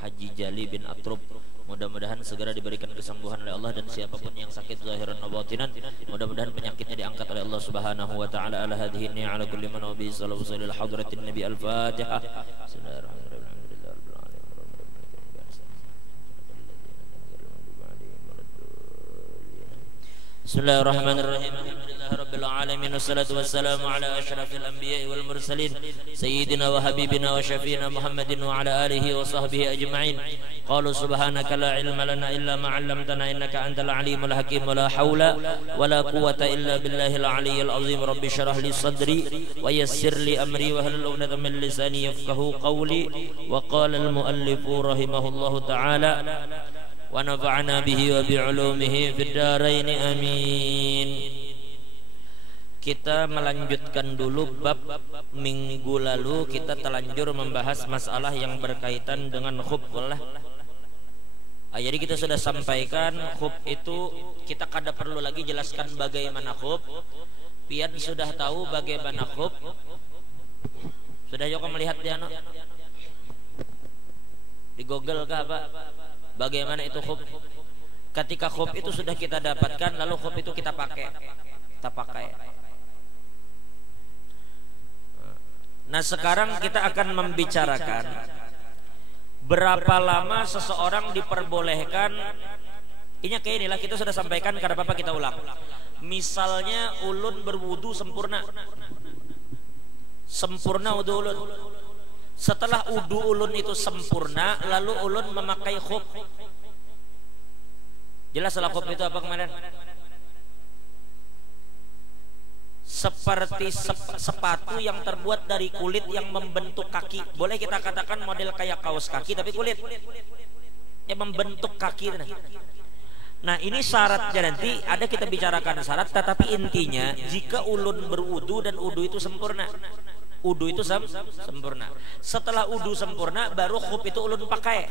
Haji Jali bin Atrub. Mudah-mudahan segera diberikan kesembuhan oleh Allah, dan siapapun yang sakit zahiran wa batinan, mudah-mudahan penyakitnya diangkat oleh Allah Subhanahu wa taala. Ala hadhihi ni ala kulli man nabi sallallahu alaihi wasallam hadratin nabi al-Fatihah. Bismillahirrahmanirrahim. Rabbil alamin wassalatu wassalamu ala asyrafil anbiya'i wal mursalin sayyidina wa habibina wa syafiina Muhammadin wa ala alihi wa sahbihi ajma'in. Qalu subhanaka la ilma lana illa ma 'allamtana innaka antal alimul hakim. Wa la haula wa la quwwata illa billahil aliyyil azim. Rabbi shrah li sadri wa yassir li amri wa hlul 'uqdatam min lisani yafqahu qawli. Wa qala al muallif rahimahullahu ta'ala wa nafa'na bihi wa bi'ulumihi fid dharain amin. Kita melanjutkan dulu bab minggu lalu kita telanjur membahas masalah yang berkaitan dengan khuf lah. Jadi kita sudah sampaikan khuf itu kita kada perlu lagi jelaskan bagaimana khuf. Pian sudah tahu bagaimana khuf. Sudah Joko melihat dia no? Di Google kah apa? Bagaimana itu khuf? Ketika khuf itu sudah kita dapatkan, lalu khuf itu kita pakai. Nah sekarang kita akan membicarakan berapa lama seseorang diperbolehkan. Ini kayak inilah kita sudah sampaikan, karena apa kita ulang. Misalnya ulun berwudu sempurna wudu ulun. Setelah wudu ulun itu sempurna, lalu ulun memakai khuf. Jelas salah khuf itu apa kemarin? Seperti sepatu yang terbuat dari kulit yang membentuk kaki. Boleh kita katakan model kayak kaos kaki tapi kulit yang membentuk kaki. Nah ini syaratnya nanti ada kita bicarakan syarat. Tetapi intinya jika ulun berwudu dan wudu itu sempurna, wudu itu sempurna. Setelah wudu sempurna baru khuf itu ulun pakai.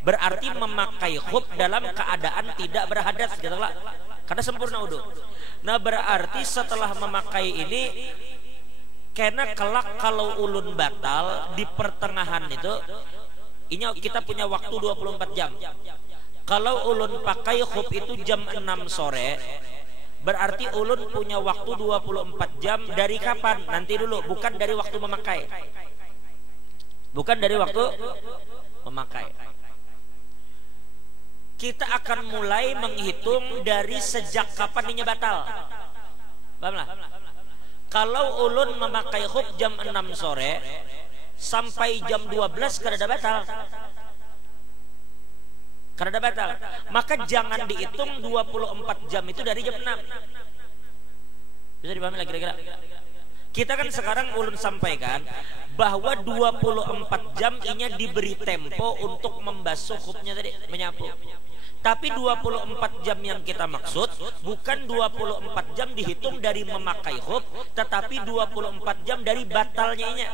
Berarti memakai khuf dalam keadaan tidak berhadas gitu lah. Karena sempurna wudu. Nah berarti setelah memakai ini, karena kelak kalau ulun batal di pertengahan itu, ini kita punya waktu 24 jam. Kalau ulun pakai khuf itu jam 6 sore, berarti ulun punya waktu 24 jam dari kapan? Nanti dulu, bukan dari waktu memakai. Bukan dari waktu memakai. Kita akan mulai menghitung dari sejak kapan ini batal. Pahamlah? Kalau ulun memakai khuf jam 6 sore sampai jam 12 kada batal. Kada batal. Maka jangan dihitung 24 jam itu dari jam 6. Bisa dipahami lagi kira-kira? Kita kan sekarang ulun sampaikan bahwa 24 jam ini diberi tempo untuk membasuh khufnya tadi, menyapu. Tapi 24 jam yang kita maksud bukan 24 jam dihitung dari memakai khuf, tetapi 24 jam dari batalnya ini.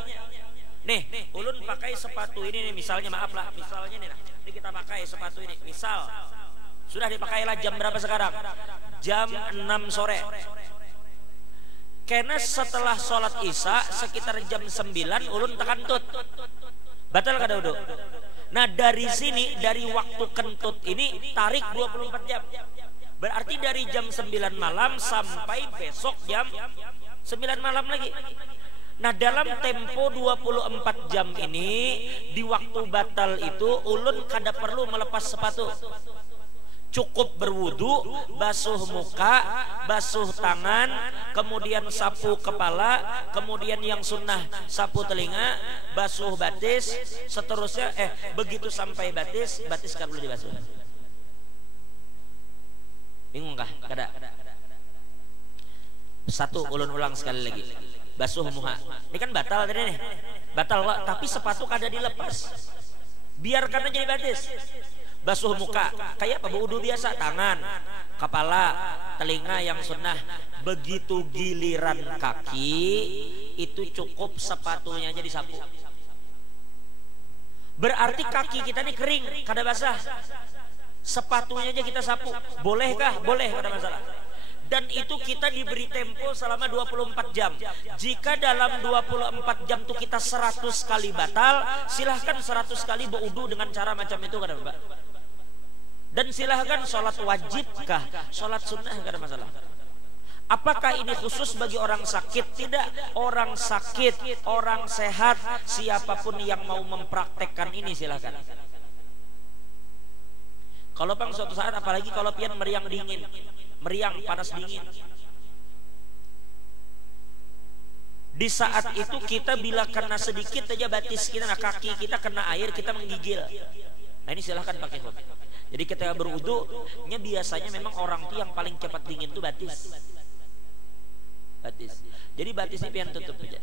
Nih, ulun pakai sepatu ini nih, misalnya misalnya nih, ini kita pakai sepatu ini. Misal sudah dipakailah jam berapa sekarang? Jam 6 sore. Karena setelah sholat isya sekitar jam 9 ulun tekantut. Batal kada wudu? Nah dari sini, dari waktu kentut ini tarik 24 jam. Berarti dari jam 9 malam sampai besok jam 9 malam lagi. Nah dalam tempo 24 jam ini, di waktu batal itu ulun kada perlu melepas sepatu. Cukup berwudu, basuh muka, basuh tangan, kemudian sapu kepala, kemudian yang sunnah sapu telinga, basuh batis, seterusnya begitu sampai batis kan perlu dibasuh. Bingung kah? Kada. Satu, ulun ulang sekali lagi. Basuh muka. Ini kan batal tadi nih. Batal Pak, tapi sepatu kada dilepas. Biarkan aja di batis. Basuh muka kayak apa? Wudu biasa, tangan, kepala, telinga yang sunnah. Begitu giliran kaki itu cukup sepatunya aja disapu. Berarti kaki kita ini kering, kada basah. Sepatunya aja kita sapu. Bolehkah? Boleh, kada masalah. Dan itu kita diberi tempo selama 24 jam. Jika dalam 24 jam itu kita 100 kali batal, silahkan 100 kali berwudu dengan cara macam itu, kata Bapak. Dan silahkan sholat wajibkah, sholat sunnah, gak ada masalah. Apakah ini khusus bagi orang sakit? Tidak. Orang sakit, orang sehat, siapapun yang mau mempraktekkan ini silahkan. Kalau bang suatu saat, apalagi kalau pian meriang dingin, meriang panas dingin, di saat itu kita bila kena sedikit aja batis kita, nah kaki kita kena air, kita menggigil. Nah ini silahkan pakai khuf. Jadi ketika berwudu, biasanya memang orang tuh yang paling cepat dingin tuh batis. Batis. Jadi batisnya pian tutup aja.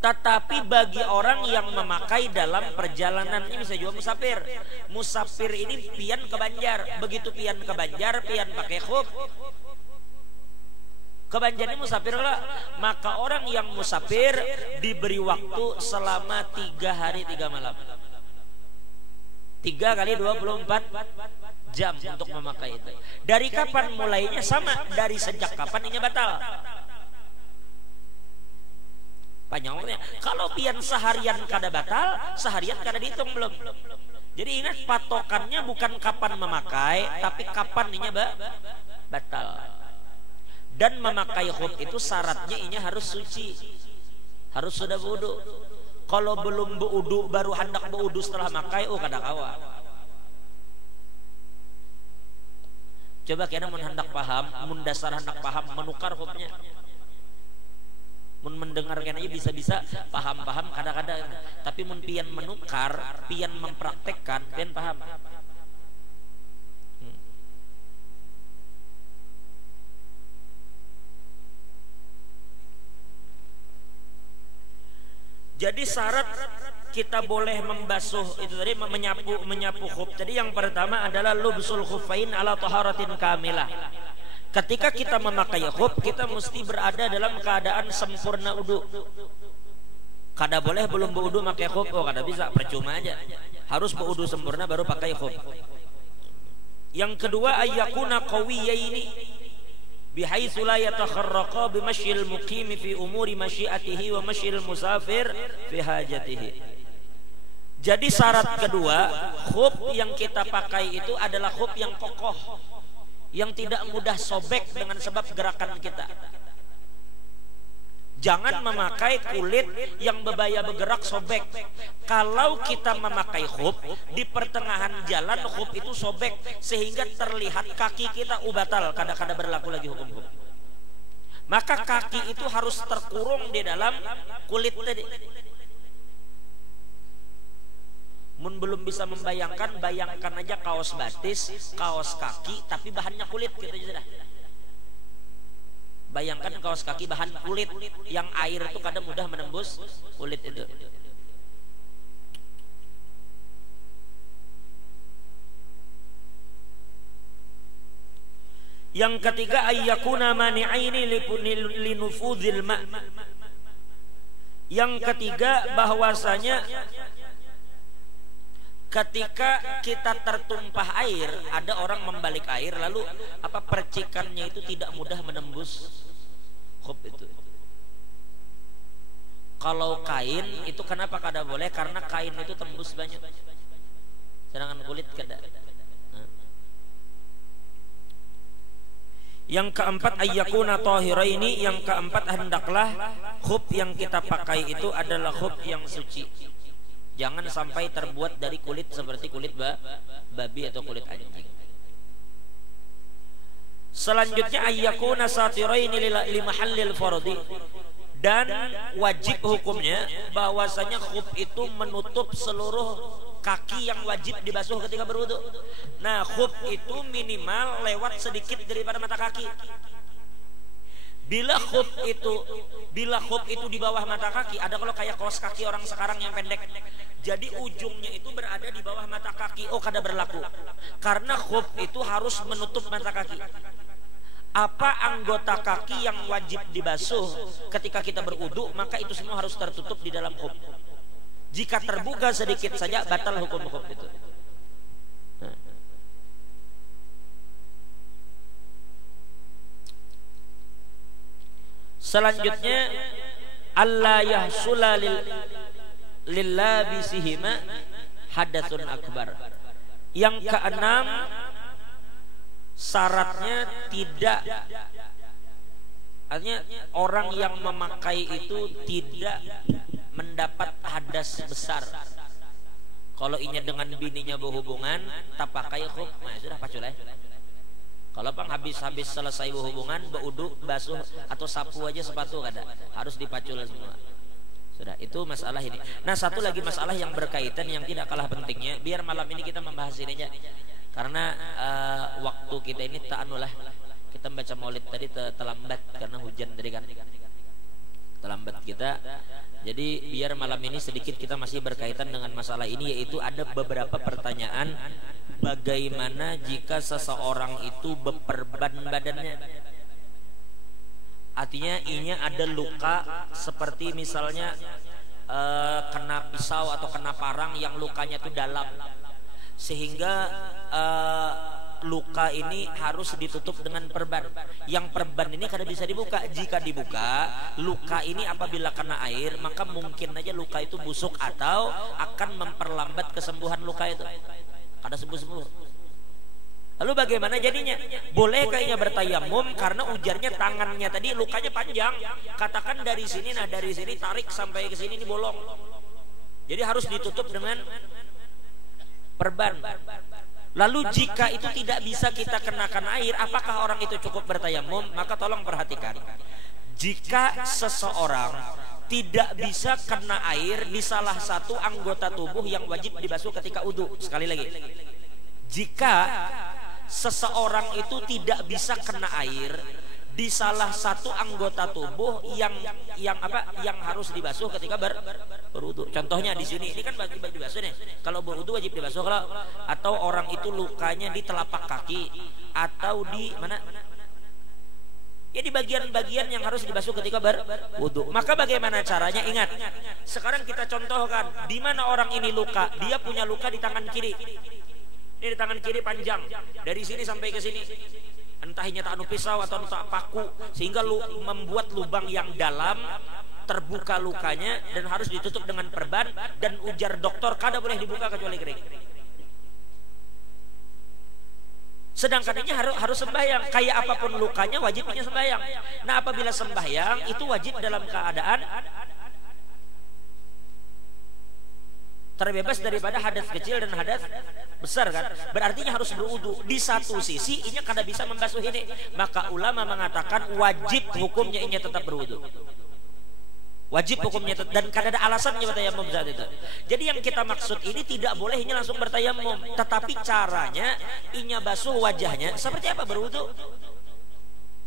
Tetapi bagi orang yang memakai dalam perjalanan, ini bisa juga musafir. Musafir ini pian ke Banjar. Begitu pian ke Banjar, pian pakai khuf. Ke Banjar ini musafir lah. Maka orang yang musafir diberi waktu selama 3 hari 3 malam. 3 kali 24 jam untuk memakai itu. Dari kapan mulainya? Sama, dari sejak kapan ini batal. Panjangnya, kalau pian seharian kada batal, seharian kada dihitung belum. Jadi ingat, patokannya bukan kapan memakai, tapi kapan ini batal. Dan memakai khuf itu syaratnya ini harus suci, harus sudah wudu. Kalau belum berwudu baru hendak berwudu setelah makai, kada kawa. Coba kena mun hendak paham, mun dasar hendak paham, menukar khufnya. Mun mendengarkan aja bisa-bisa paham-paham kadang-kadang, tapi mun pian menukar, pian mempraktekkan, pian paham. Jadi syarat kita boleh membasuh itu tadi, menyapu khuf. Jadi yang pertama adalah lubsul khuffain ala taharatin kamilah. Ketika kita memakai khuf, kita mesti berada dalam keadaan sempurna wudu. Kada boleh belum berwudu pakai khuf, oh kada bisa, percuma aja. Harus berwudu sempurna baru pakai khuf. Yang kedua, ayyakuna qawiyyaini bihaitsu la yatakharraqa bimasyil muqimi fi umuri masyiatihi wa masyil musafir fi hajatihi. Jadi syarat kedua, khuf yang kita pakai itu adalah khuf yang kokoh, yang tidak mudah sobek dengan sebab gerakan kita. Jangan memakai kulit yang berbahaya bergerak sobek. Kalau kita memakai khuf, di pertengahan jalan khuf itu sobek sehingga terlihat kaki kita batal, kadang-kadang berlaku lagi hukum khuf. Maka kaki itu harus terkurung di dalam kulit tadi. Mun belum bisa membayangkan, bayangkan aja kaos batis, kaos kaki, tapi bahannya kulit gitu sudah. Bayangkan kaos kaki bahan kulit, yang air itu kadang mudah menembus kulit itu. Yang ketiga, ayyakuna mani'aini linufudhil ma'. Yang ketiga, bahwasanya ketika kita tertumpah air, ada orang membalik air, lalu percikannya itu tidak mudah menembus khuf itu. Kalau kain itu kenapa kada boleh? Karena kain itu tembus banyak, sedangkan kulit kada. Yang keempat, ayyakuna tahiraini. Yang keempat, hendaklah khuf yang kita pakai itu adalah khuf yang suci. Jangan sampai terbuat dari kulit seperti kulit babi atau kulit anjing. Selanjutnya, ayyakuna satiraini li mahallil fardhi. Dan wajib hukumnya bahwasanya khuf itu menutup seluruh kaki yang wajib dibasuh ketika berwudu. Nah, khuf itu minimal lewat sedikit daripada mata kaki. Bila khuf itu di bawah mata kaki, ada kalau kayak kaos kaki orang sekarang yang pendek, jadi ujungnya itu berada di bawah mata kaki, oh kada berlaku, karena khuf itu harus menutup mata kaki. Apa anggota kaki yang wajib dibasuh ketika kita berwudu, maka itu semua harus tertutup di dalam khuf. Jika terbuka sedikit saja, batal hukum khuf itu. Selanjutnya alla yahsula lillabisihima hadatsun akbar. Yang keenam, syaratnya tidak, artinya orang yang memakai itu tidak mendapat hadas besar. Kalau inya dengan bininya berhubungan, tak pakai khuf, nah sudah pacul ya. Kalau bang habis selesai berhubungan, berudu, basuh atau sapu aja sepatu kada, harus dipacul semua. Sudah, itu masalah ini. Nah, satu lagi masalah yang berkaitan yang tidak kalah pentingnya, biar malam ini kita membahas ini aja. Karena waktu kita ini tak anu lah. Kita baca maulid tadi terlambat karena hujan tadi kan. Terlambat kita. Jadi biar malam ini sedikit kita masih berkaitan dengan masalah ini, yaitu ada beberapa pertanyaan bagaimana jika seseorang itu beperban badannya. Artinya inya ada luka seperti misalnya kena pisau atau kena parang yang lukanya itu dalam, sehingga luka ini harus ditutup dengan perban. Yang perban ini kada bisa dibuka. Jika dibuka, luka ini apabila kena air, maka mungkin aja luka itu busuk atau akan memperlambat kesembuhan luka itu. Kada sembuh-sembuh. Lalu bagaimana jadinya? Boleh kayaknya bertayamum karena ujarnya tangannya tadi lukanya panjang. Katakan dari sini, nah dari sini tarik sampai ke sini ini bolong. Jadi harus ditutup dengan perban. Lalu jika itu tidak bisa kita kenakan air, apakah orang itu cukup bertayamum? Maka tolong perhatikan. Jika seseorang tidak bisa kena air di salah satu anggota tubuh yang wajib dibasuh ketika wudu. Sekali lagi. Jika seseorang itu tidak bisa kena air di salah satu anggota tubuh yang harus dibasuh ketika berwudu. Contohnya di sini, ini kan wajib dibasuh nih. Kalau berwudu wajib dibasuh. Atau orang itu lukanya di telapak kaki atau di mana? Ya di bagian-bagian yang harus dibasuh ketika berwudu. Maka bagaimana caranya? Ingat, sekarang kita contohkan di mana orang ini luka. Dia punya luka di tangan kiri. Ini di tangan kiri panjang dari sini sampai ke sini. Entah ini tak anu pisau atau tak paku, sehingga membuat lubang yang dalam, terbuka lukanya dan harus ditutup dengan perban, dan ujar dokter kada boleh dibuka kecuali kering. Sedangkan ini harus sembahyang. Kayak apapun lukanya wajibnya sembahyang. Nah, apabila sembahyang itu wajib dalam keadaan terbebas daripada hadas kecil dan hadas besar kan. Berartinya harus berwudu. Di satu sisi inya kada bisa membasuh ini, maka ulama mengatakan wajib hukumnya inya tetap berwudu. Wajib hukumnya dan kada ada alasannya bertayamum saat itu. Jadi yang kita maksud ini tidak boleh inya langsung bertayamum, tetapi caranya inya basuh wajahnya seperti apa berwudu.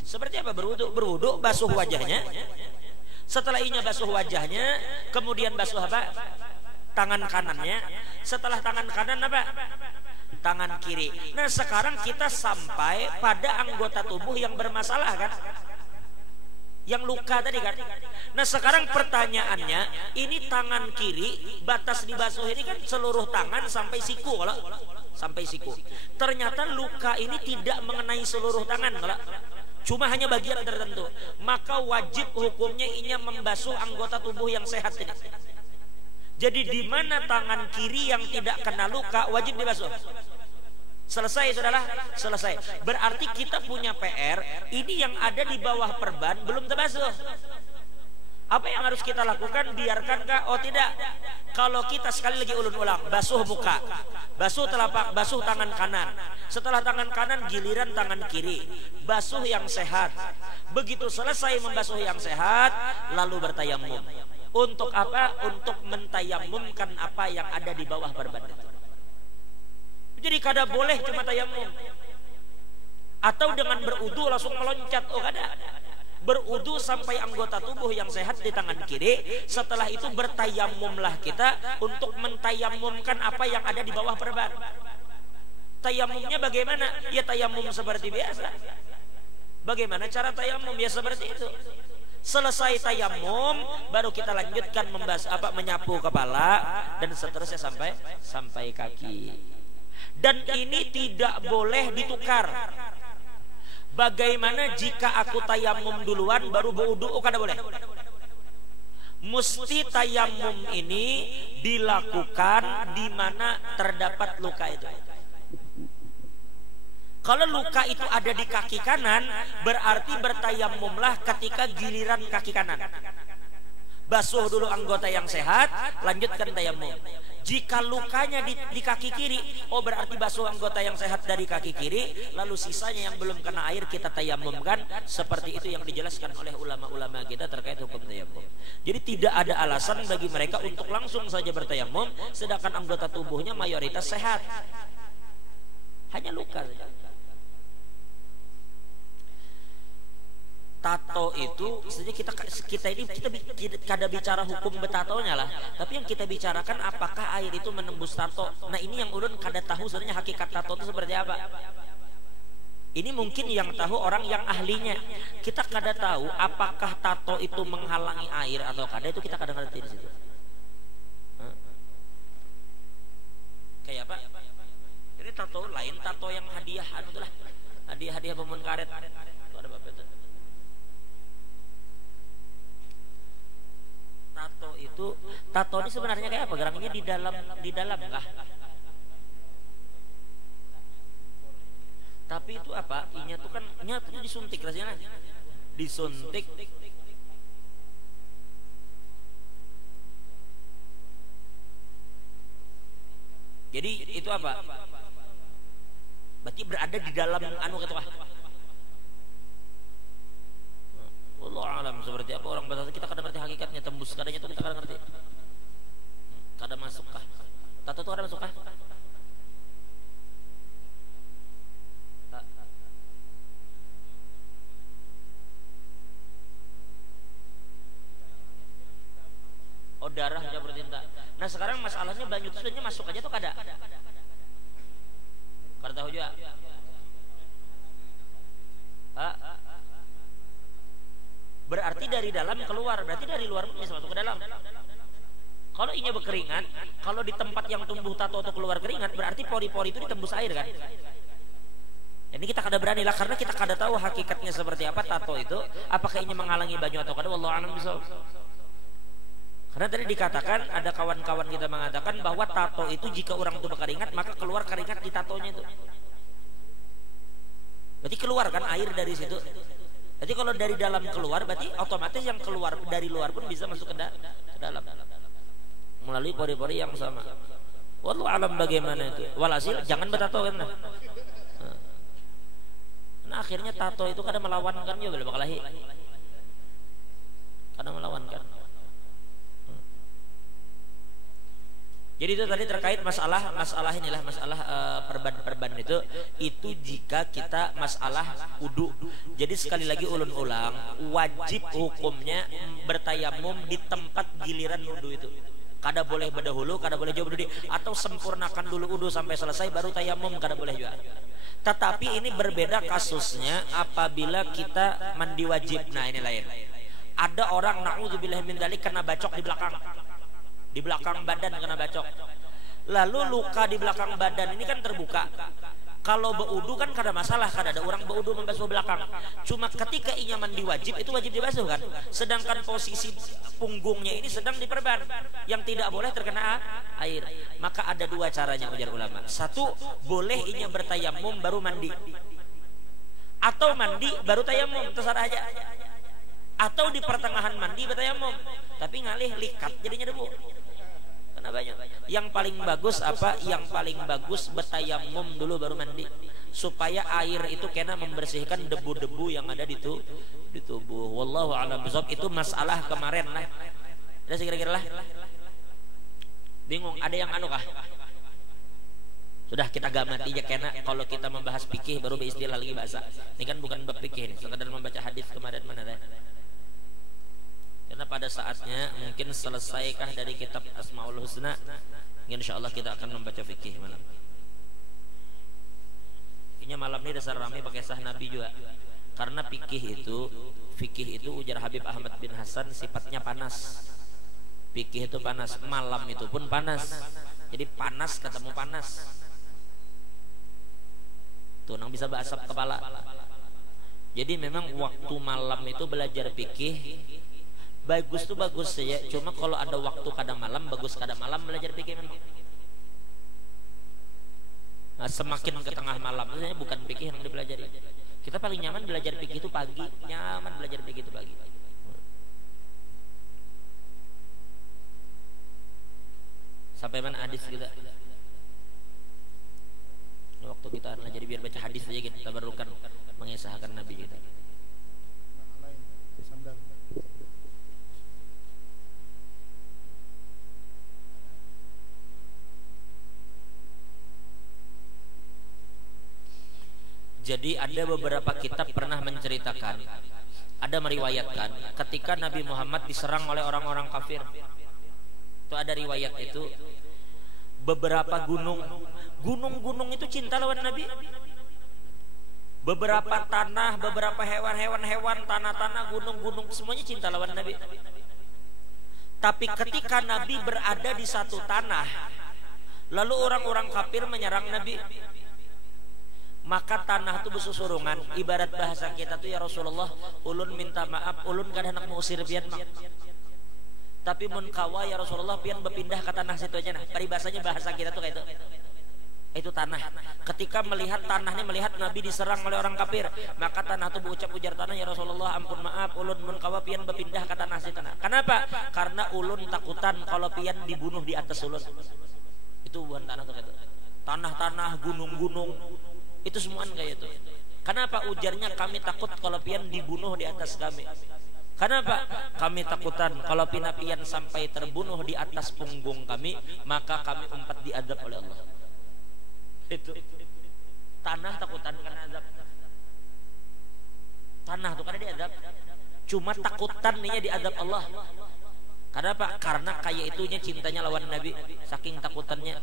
Seperti apa berwudu? Berwudu basuh wajahnya. Setelah inya basuh wajahnya, kemudian basuh apa? Tangan kanannya. Setelah tangan kanan apa? Tangan kiri. Nah, sekarang kita sampai pada anggota tubuh yang bermasalah kan? Yang luka tadi kan? Nah, sekarang pertanyaannya, ini tangan kiri, batas dibasuh ini kan seluruh tangan sampai siku kalau sampai siku. Ternyata luka ini tidak mengenai seluruh tangan kalau cuma hanya bagian tertentu. Maka wajib hukumnya inya membasuh anggota tubuh yang sehat ini. Jadi di mana tangan kiri yang tidak kena luka wajib dibasuh. Selesai saudara? Selesai. Berarti kita punya PR, ini yang ada di bawah perban belum terbasuh. Apa yang harus kita lakukan? Biarkankah? Oh tidak. Kalau kita sekali lagi ulun-ulang, basuh muka, basuh telapak, basuh tangan kanan. Setelah tangan kanan giliran tangan kiri, basuh yang sehat. Begitu selesai membasuh yang sehat, lalu bertayamum. Untuk apa? Untuk mentayamumkan apa yang ada di bawah perban itu. Jadi kada boleh cuma tayamum. Atau dengan berudu langsung meloncat. Oh kada. Berudu sampai anggota tubuh yang sehat di tangan kiri. Setelah itu bertayamumlah kita untuk mentayamumkan apa yang ada di bawah perban. Tayamumnya bagaimana? Ya tayamum seperti biasa. Bagaimana cara tayamum? Ya seperti itu. Selesai tayamum baru kita lanjutkan menyapu kepala dan seterusnya sampai kaki. Dan ini tidak boleh ditukar. Bagaimana jika aku tayamum duluan baru berwudu? Oh, kada boleh. Mesti tayamum ini dilakukan di mana terdapat luka itu. Kalau luka itu ada di kaki kanan, berarti bertayamumlah ketika giliran kaki kanan. Basuh dulu anggota yang sehat, lanjutkan tayamum. Jika lukanya di kaki kiri, oh berarti basuh anggota yang sehat dari kaki kiri, lalu sisanya yang belum kena air kita tayamumkan. Seperti itu yang dijelaskan oleh ulama-ulama kita terkait hukum tayamum. Jadi tidak ada alasan bagi mereka untuk langsung saja bertayamum, sedangkan anggota tubuhnya mayoritas sehat. Hanya luka saja. Tato itu istilahnya kita ini kada bicara hukum betatonya lah, tapi yang kita bicarakan apakah air itu menembus tato. Nah ini yang ulun kada tahu sebenarnya hakikat tato itu seperti apa. Ini mungkin yang tahu orang yang ahlinya. Kita kada tahu apakah tato itu menghalangi air atau kada, itu kita kada ngerti di situ. Kayak apa? Jadi tato lain, tato yang hadiah itulah, hadiah bangun karet. Itu ada apa itu? Tato ini sebenarnya kayak apa? Gerangnya di dalam kah? Tapi itu apa? Inya tuh kan nyatunya disuntik rasanya. Disuntik. Jadi itu apa? Berarti berada di dalam anu gitu kah? Allah alam seperti apa orang bahasa kita kadang ngerti hakikatnya, tembus kadangnya itu kita kadang ngerti. Kadang masuk kah? Tato itu kadang masuk kah? Oh darah aja bertinta. Nah sekarang masalahnya banyu itu sebenarnya masuk aja tuh kada? Kada tahu juga. Berarti dari dalam keluar, berarti dari luar pun bisa masuk ke dalam. Kalau inya berkeringat, kalau di tempat yang tumbuh tato atau keluar keringat, berarti pori-pori itu ditembus air kan? Ini kita kada berani lah, karena kita kada tahu hakikatnya seperti apa tato itu, apakah ini menghalangi banyu atau kada. Wallahu a'lam bishawab. Karena tadi dikatakan ada kawan-kawan kita mengatakan bahwa tato itu jika orang itu berkeringat maka keluar keringat di tatonya itu. Berarti keluar kan air dari situ. Jadi kalau dari dalam keluar berarti otomatis yang keluar dari luar pun bisa masuk ke dalam melalui pori-pori yang sama. Wallahu alam bagaimana itu. Walhasil jangan bertato kan. Nah akhirnya tato itu kadang melawankan juga bila bakalahi. Kadang melawankan. Jadi itu tadi terkait masalah perban itu jika kita masalah wudu. Jadi sekali lagi ulun ulang, wajib hukumnya bertayamum di tempat giliran wudu itu. Kada boleh berdahulu, kada boleh jauh berdiri, atau sempurnakan dulu wudu sampai selesai baru tayamum, kada boleh juga. Tetapi ini berbeda kasusnya apabila kita mandi wajib. Nah ini lain. Ada orang naudzubillah min dzalik kena bacok di belakang badan kena bacok. Lalu luka di belakang badan ini kan terbuka. Kalau berwudu kan kada masalah, kada ada orang berwudu membasuh belakang. Cuma ketika inya mandi wajib itu wajib dibasuh kan. Sedangkan posisi punggungnya ini sedang diperban yang tidak boleh terkena air. Maka ada dua caranya ujar ulama. Satu, boleh inya bertayamum baru mandi. Atau mandi baru tayamum, terserah aja. Atau di pertengahan mandi bertayamum. Tapi ngalih likat jadinya debu. Banyak. Yang paling bagus apa? Yang paling bagus bertayamum dulu baru mandi supaya air itu kena membersihkan debu-debu yang ada di tubuh. Wallahu a'lam bishawab. Itu masalah kemarin lah. Ada kira-kira lah. Bingung ada yang anu kah? Sudah kita gamati aja kena kalau kita membahas fikih baru beristilah lagi bahasa. Ini kan bukan bab fikih nih, sekadar membaca hadis kemarin mana dah. Karena pada saatnya mungkin selesaikah dari kitab Asmaul Husna, insyaallah kita akan membaca fikih malam. Ini malam ini dasar rame pakai sah Nabi juga. Karena fikih itu ujar Habib Ahmad bin Hasan sifatnya panas. Fikih itu panas, malam itu pun panas. Jadi panas ketemu panas. Tuh nang bisa basap kepala. Jadi memang waktu malam itu belajar fikih bagus tuh bagus ya. Cuma kalau ada waktu kadang malam bagus kadang malam belajar fikih memang. Nah, semakin ke tengah malam sebenarnya bukan fikih yang dipelajari. Kita paling nyaman belajar fikih itu pagi, nyaman belajar fikih itu pagi. Sampai mana hadis kita? Waktu kita jadi biar baca hadis aja kita barukan mengisahkan Nabi kita. Jadi ada beberapa kitab pernah menceritakan, ada meriwayatkan ketika Nabi Muhammad diserang oleh orang-orang kafir. Itu ada riwayat itu beberapa gunung itu cinta lawan Nabi. Beberapa tanah, beberapa hewan, tanah-tanah, gunung semuanya cinta lawan Nabi. Tapi ketika Nabi berada di satu tanah, lalu orang-orang kafir menyerang Nabi, maka tanah itu bersusurungan. Ibarat bahasa kita tuh, ya Rasulullah, ulun minta maaf, ulun gak ada anak mengusir pian mak. Tapi mun kawa ya Rasulullah pian berpindah ke tanah situ aja. Nah, peribahasanya bahasa kita tuh kayak itu tanah. Ketika melihat tanahnya, melihat Nabi diserang oleh orang kafir, maka tanah itu berucap ujar tanah, ya Rasulullah ampun maaf, ulun mun kawa pian berpindah ke tanah situ. Kenapa? Karena ulun takutan kalau pian dibunuh di atas ulun. Itu bukan tanah tuh kayak itu. Tanah-tanah, gunung-gunung, itu semuaan kayak itu. Kenapa? Ujarnya kami takut kalau pian dibunuh di atas kami. Kenapa? Kami takutan kalau pian sampai terbunuh di atas punggung kami, maka kami umpat diadab oleh Allah. Itu tanah takutan karena adab. Tanah tuh karena diadab. Cuma takutan nih diadab Allah. Kenapa? Karena kayak itunya cintanya lawan Nabi, saking takutannya.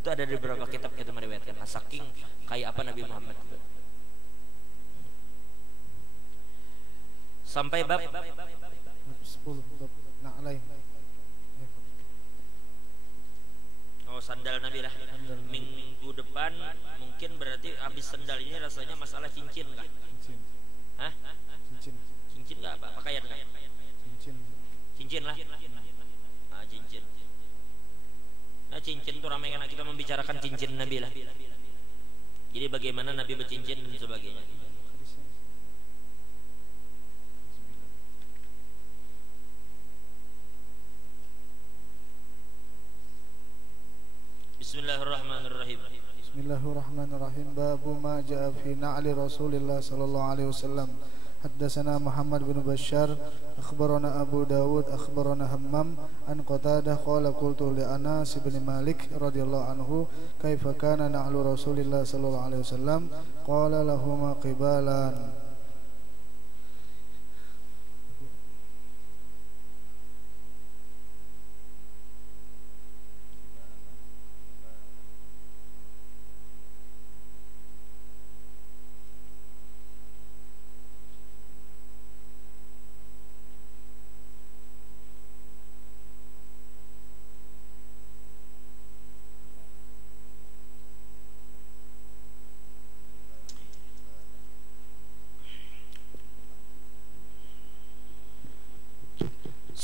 Itu ada di beberapa kitab kita meriwayatkan, saking kayak apa Nabi Muhammad. Sampai bab 10 bab na'lain. Oh, sandal Nabi lah. Minggu depan mungkin berarti habis sandal ini rasanya masalah cincin kah? Hah? Cincin enggak apa? Pakaian enggak? Cincin lah. Ah, cincin. Nah, cincin itu ramai karena kita membicarakan cincin Nabi lah. Jadi bagaimana Nabi bercincin dan sebagainya. Bismillahirrahmanirrahim. Bismillahirrahmanirrahim. Babu ma jaa fi na'li Rasulillah sallallahu alaihi wasallam. حدثنا محمد بن بشار أخبرنا أبو داود أخبرنا همام عن قتادة قال قلت لأنس بن مالك رضي الله عنه كيف كان نعل رسول الله صلى الله عليه وسلم قال لهما قبالان.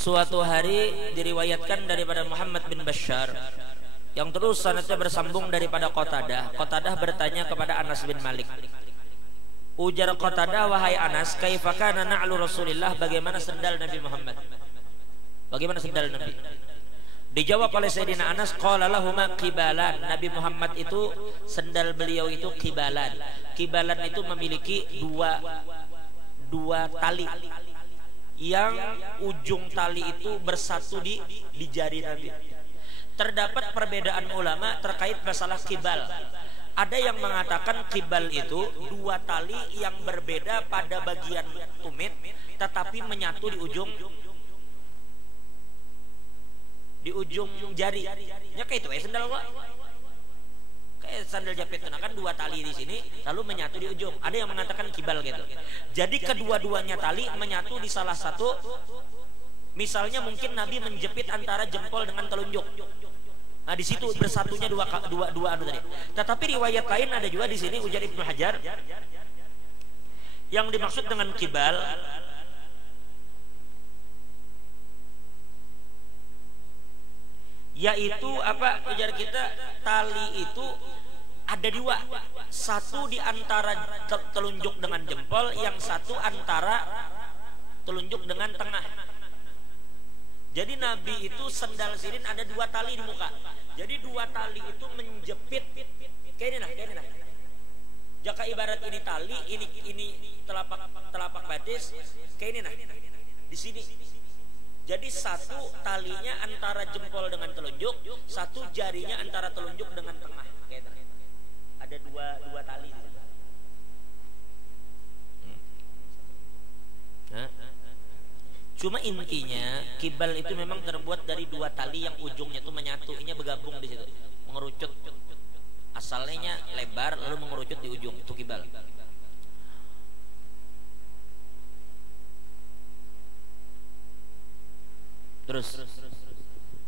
Suatu hari diriwayatkan daripada Muhammad bin Bashar yang terus sanadnya bersambung daripada Qatadah. Qatadah bertanya kepada Anas bin Malik. Ujar Qatadah, wahai Anas, kaifa kana na'lu Rasulillah, bagaimana sendal Nabi Muhammad? Bagaimana sendal Nabi? Dijawab oleh Sayyidina Anas, qala lahuma qibalan. Nabi Muhammad itu sendal beliau itu qibalan. Qibalan itu memiliki dua tali, yang ujung tali itu bersatu di jari Nabi. Terdapat perbedaan ulama terkait masalah kibal. Ada yang mengatakan kibal itu dua tali yang berbeda pada bagian tumit, tetapi menyatu di ujung jari. Ya kayak itu sendal gua. Kayak sandal jepit, kan dua tali di sini lalu menyatu di ujung. Ada yang mengatakan kibal gitu. Jadi kedua-duanya tali menyatu di salah satu. Misalnya mungkin Nabi menjepit antara jempol dengan telunjuk. Nah, di situ bersatunya dua anu tadi. Tetapi riwayat lain ada juga di sini ujar Ibnu Hajar yang dimaksud dengan kibal yaitu apa? Ujar kita tali itu ada dua, satu di antara telunjuk dengan jempol, yang satu antara telunjuk dengan tengah. Jadi Nabi itu sendal sirin ada dua tali di muka. Jadi dua tali itu menjepit kayak ini nah. Jika ibarat ini tali, ini telapak batis, kayak ini nah. Di sini. Jadi satu talinya antara jempol dengan telunjuk, satu jarinya antara telunjuk dengan tengah. Kayak ini. Ada dua tali. Cuma intinya kibal itu memang terbuat dari dua tali yang ujungnya itu menyatu, ini bergabung di situ, mengerucut. Asalnya lebar lalu mengerucut di ujung, itu kibal. Terus.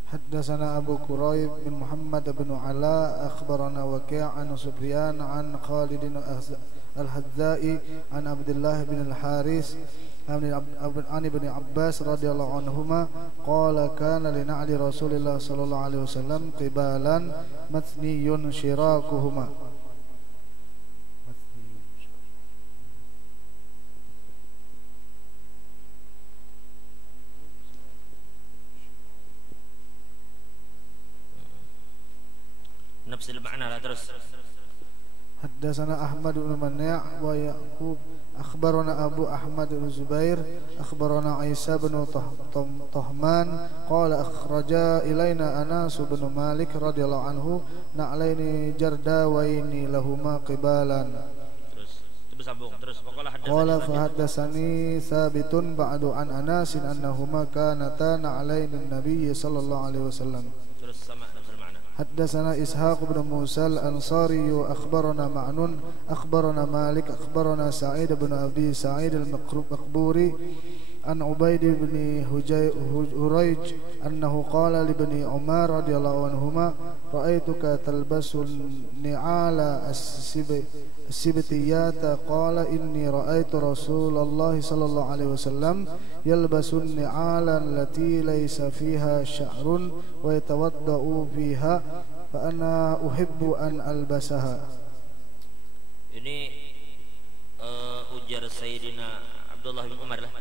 حدثنا أبو كريب بن محمد بن علاء أخبرنا وكيع عن سفيان عن خالد الحذاء عن عبد الله بن الحارث عن ابن عباس رضي الله عنهما قال كان لنعل رسول الله صلى الله عليه وسلم قبالا مثني شراكهما. نفس المعنى لا درس. حدثنا أحمد بن مناع ويعقوب أخبرنا أبو أحمد بن زبير أخبرنا عيسى بن طهمان قال أخرجا إلينا أنس بن مالك رضي الله عنه نعلين جرداوين لهما قبالا. قال فحدثني ثابت بعد عن أنس أنهما كانتا نعلين النبي صلى الله عليه وسلم. حدثنا إسحاق بن موسى الأنصاري أخبرنا معنون أخبرنا مالك أخبرنا سعيد بن أبي سعيد المقبوري عن عبيد بن هريج أنه قال لابن عمر رضي الله عنهما رأيتك تلبس النعال السبتيات قال إني رأيت رسول الله صلى الله عليه وسلم يلبس النعال التي ليس فيها شعر ويتوضأ فيها فأنا أحب أن ألبسها. Ini ujar Sayyidina Abdullah bin Umar lah.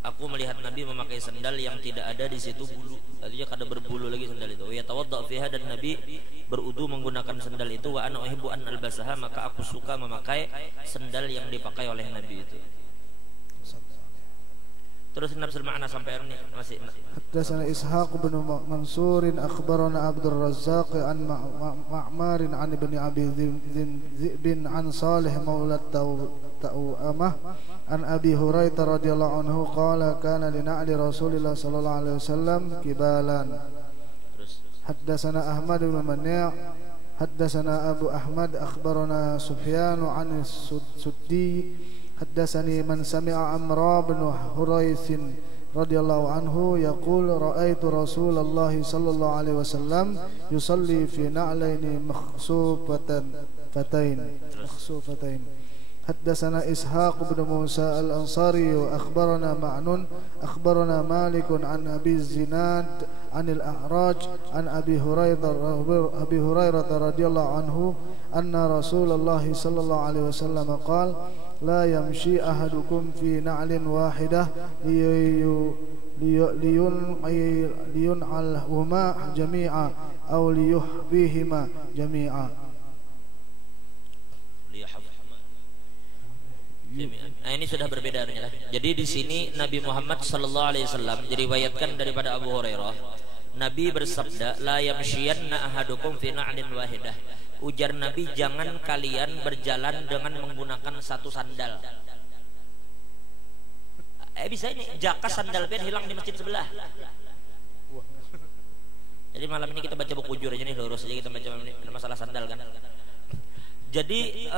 Aku melihat Nabi memakai sandal yang tidak ada di situ bulu, artinya kada berbulu lagi sandal itu. Ya tawadda fiha, dan Nabi berudu menggunakan sandal itu. Wa ana uhibbu an albasaha, maka aku suka memakai sandal yang dipakai oleh Nabi itu. Terus nafsul ma'na sampai ini masih. Haddatsana Ishaq bin Mansur akhbarana Abdul Razzaq an Ma'mar an ibn Abi Dhib an Salih maula Ta'amah an Abi Hurairah radhiyallahu anhu qala kana li na'li Rasulillah sallallahu alaihi wasallam kibalan. Haddatsana Ahmad bin Mani' haddatsana Abu Ahmad akhbarana Sufyan an Suddi حدثني من سمع عمرو بن حريث رضي الله عنه يقول رأيت رسول الله صلى الله عليه وسلم يصلي في نعلين مخصوفتين. حدثنا إسحاق بن موسى الأنصاري أخبرنا معنون أخبرنا مالك عن أبي الزناد عن الأعراج عن أبي هريرة رضي الله عنه أن رسول الله صلى الله عليه وسلم قال لا يمشي أحدكم في نعل واحدة لينعلهما جميعا أو ليحبيهما جميعا. Nah, ini sudah berbeda artinya. Jadi di sini Nabi Muhammad sallallahu alaihi wasallam diriwayatkan daripada Abu Hurairah, Nabi bersabda, la yamshiyanna ahadukum fi na'lin wahidah. Ujar Nabi, jangan kalian berjalan dengan menggunakan satu sandal. Bisa ini jaka sandal pian hilang di masjid sebelah. Jadi malam ini kita baca buku jur aja nih, lurus aja kita baca ini masalah sandal kan. Jadi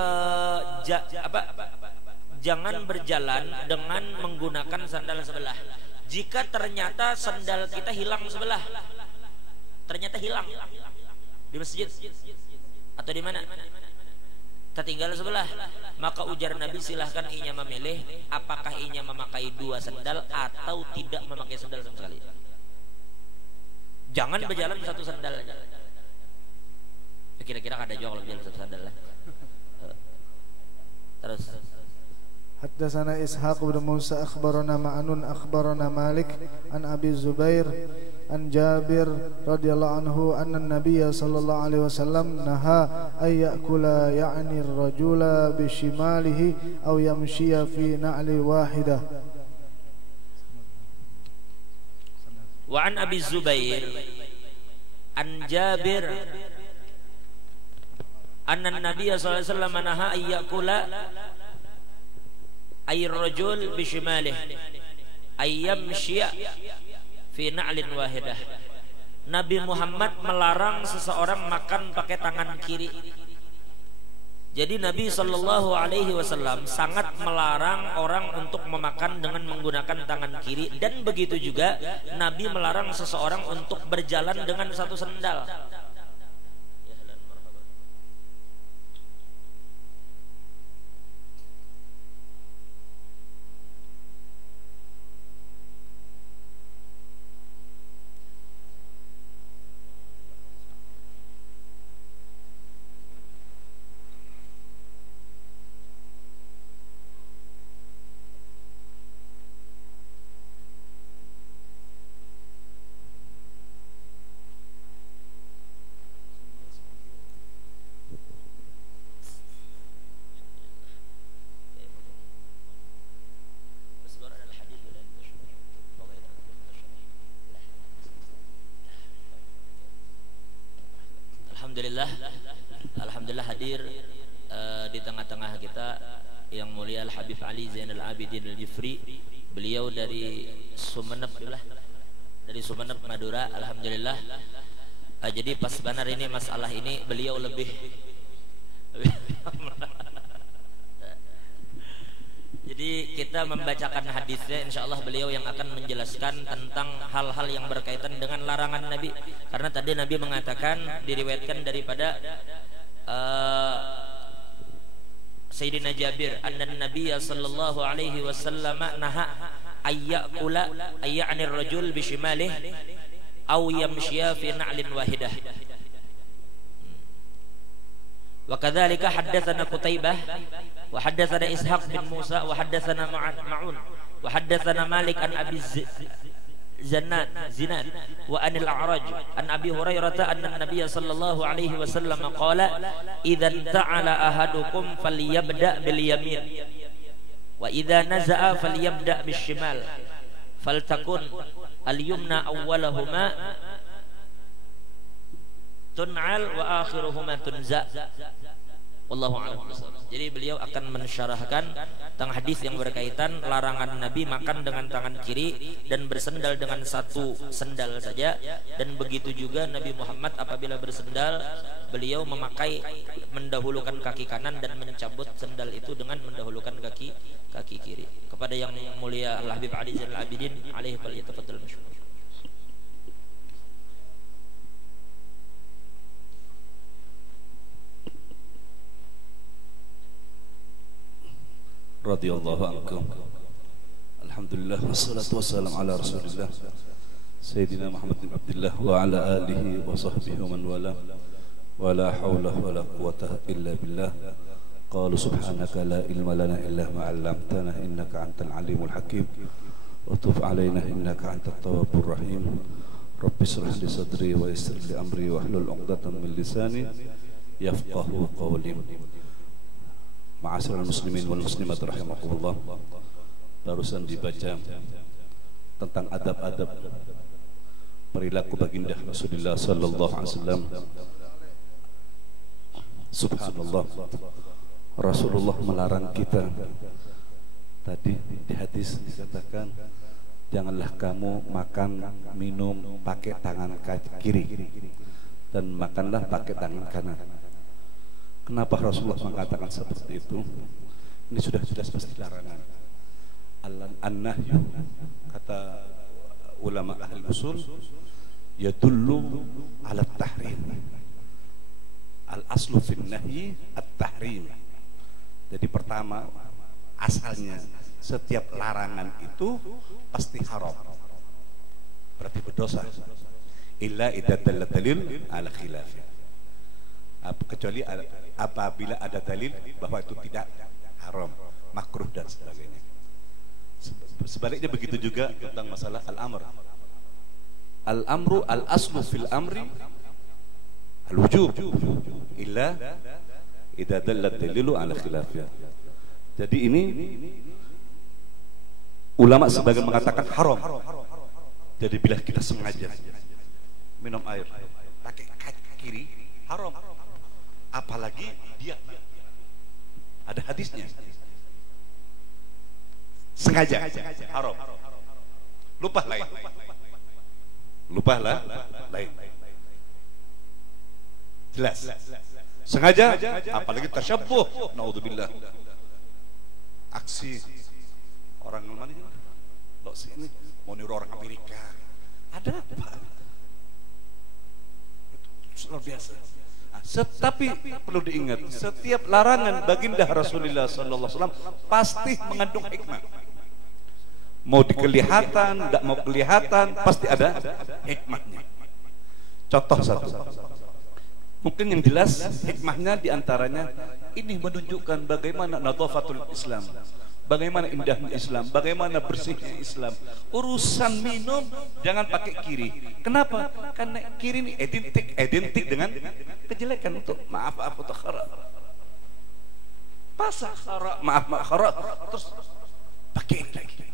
jangan berjalan dengan menggunakan sandal sebelah. Jika ternyata sandal kita hilang sebelah, ternyata hilang di masjid atau di mana, tertinggal sebelah, maka ujar Nabi silahkan inya memilih apakah inya memakai 2 sendal atau tidak memakai sendal sama sekali. Jangan berjalan 1 sendal aja. Kira-kira ada juga kalau berjalan 1 sandal lah. Terus حدثنا إسحاق بن موسى أخبرنا معنون أخبرنا مالك عن أبي الزبير عن جابر رضي الله عنه أن النبي صلى الله عليه وسلم نهى أن يأكل يعني الرجل بشماله أو يمشي في نعل واحدة. وعن أبي الزبير عن جابر أن النبي صلى الله عليه وسلم نهى أن يأكل أي الرجل بشماله أي يمشي في نعل واحدة. Nabi Muhammad melarang seseorang makan pakai tangan kiri. Jadi Nabi Shallallahu Alaihi Wasallam sangat melarang orang untuk memakan dengan menggunakan tangan kiri, dan begitu juga Nabi melarang seseorang untuk berjalan dengan 1 sendal. Alhamdulillah hadir di tengah-tengah kita yang mulia Al Habib Ali Zainal Abidin Al Jufri. Beliau dari Sumeneb, Madura. Alhamdulillah. Jadi pas benar ini masalah ini beliau lebih jadi kita membacakan hadisnya, insyaallah beliau yang akan menjelaskan tentang hal-hal yang berkaitan dengan larangan Nabi. Karena tadi Nabi mengatakan, diriwayatkan daripada Sayyidina Jabir, anna Nabiy sallallahu alaihi wasallam naha ayyakula ayyanir rajul bishimalih aw yamshiya fi na'lin wahidah. Wa kadzalika haddatsana Qutaibah wa haddatsana Ishaq bin Musa wa haddatsana Ma'un wa haddatsana Malik an Abi Zinad wa anil A'raj an Abi Hurairah anna Nabiy sallallahu alaihi wasallam qala idza ta'ala ahadukum falyabda bil yamin wa idza naza'a falyabda bis shimal faltakun al yumna awwalahuma tun'al wa akhiruhuma tunza. Wallahu a'lam. Jadi beliau akan mensyarahkan tentang hadis yang berkaitan larangan Nabi makan dengan tangan kiri dan bersendal dengan 1 sendal saja. Dan begitu juga Nabi Muhammad apabila bersendal, beliau mendahulukan kaki kanan dan mencabut sendal itu dengan mendahulukan kaki kiri. Kepada yang mulia Al Habib Ali Zainal Abidin alaihi falyatafaddal masykur. radhiyallahu ankum. Alhamdulillah wassalatu wassalamu ala Rasulillah Sayyidina Muhammad bin Abdullah wa ala alihi wa sahbihi wa man wala wa la hawla wa la quwwata illa billah. Qalu subhanaka la ilma lana illa ma 'allamtana innaka antal alimul hakim wa tub 'alaina innaka antat tawwabur rahim. Rabbi shrah li sadri wa yassir li amri wa hlul 'uqdatam min lisani yafqahu qawli. Ma'asyiral muslimin wal muslimat rahimakumullah. Barusan dibaca tentang adab-adab perilaku baginda Rasulullah sallallahu alaihi wasallam. Subhanallah, Rasulullah melarang kita. Tadi di hadis dikatakan, janganlah kamu makan minum pakai tangan kiri dan makanlah pakai tangan kanan. Kenapa Rasulullah mengatakan seperti itu? Ini sudah jelas pasti larangan. An-nahyu, kata ulama ahli usul, yadullu ala tahrim. Al aslu fin nahyi at-tahrim. Jadi pertama, asalnya setiap larangan itu pasti haram, berarti berdosa. Illa idza dalla dalil ala khilafih. Kecuali apabila ada dalil bahwa itu tidak haram, makruh dan sebagainya. Sebaliknya begitu juga tentang masalah al-amr. Al-amru al-aslu fil amri al-wujub illa idza dalla dalilu ala khilafih. Jadi ini ulama sebagian mengatakan haram. Jadi bila kita sengaja minum air pakai kaki kiri haram, apalagi dia ada hadisnya sengaja haram. Lupa lain, jelas sengaja, apalagi tasyabbuh, naudzubillah, aksi orang mana lo sini mau niru orang Amerika, ada apa? Luar biasa. Tetapi perlu diingat, setiap larangan baginda Rasulullah SAW pasti mengandung hikmah. Mau dikelihatan, tidak mau kelihatan, pasti ada hikmahnya. Contoh satu, mungkin yang jelas hikmahnya diantaranya ini menunjukkan bagaimana nadhafatul Islam, bagaimana indahnya Islam, bagaimana bersihnya Islam. Urusan minum jangan pakai kiri. Kenapa? Karena kiri ini identik dengan kejelekan. Untuk maaf khara, pasah khara, maaf khara, terus pakai lagi.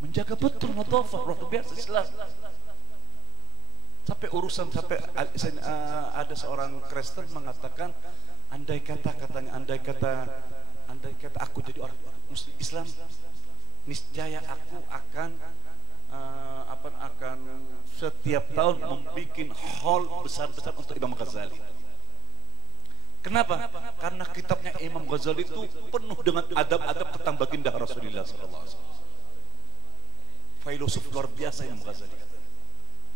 Menjaga betul nadhafah luar biasa Islam. Sampai urusan ada seorang Kristen mengatakan, andai kata aku jadi orang Muslim Islam, niscaya aku akan setiap tahun membuat hall besar-besar untuk Imam Ghazali. Kenapa? Karena kitabnya Imam Ghazali itu penuh dengan adab-adab tentang baginda Rasulullah SAW. Filosof luar biasa Imam Ghazali.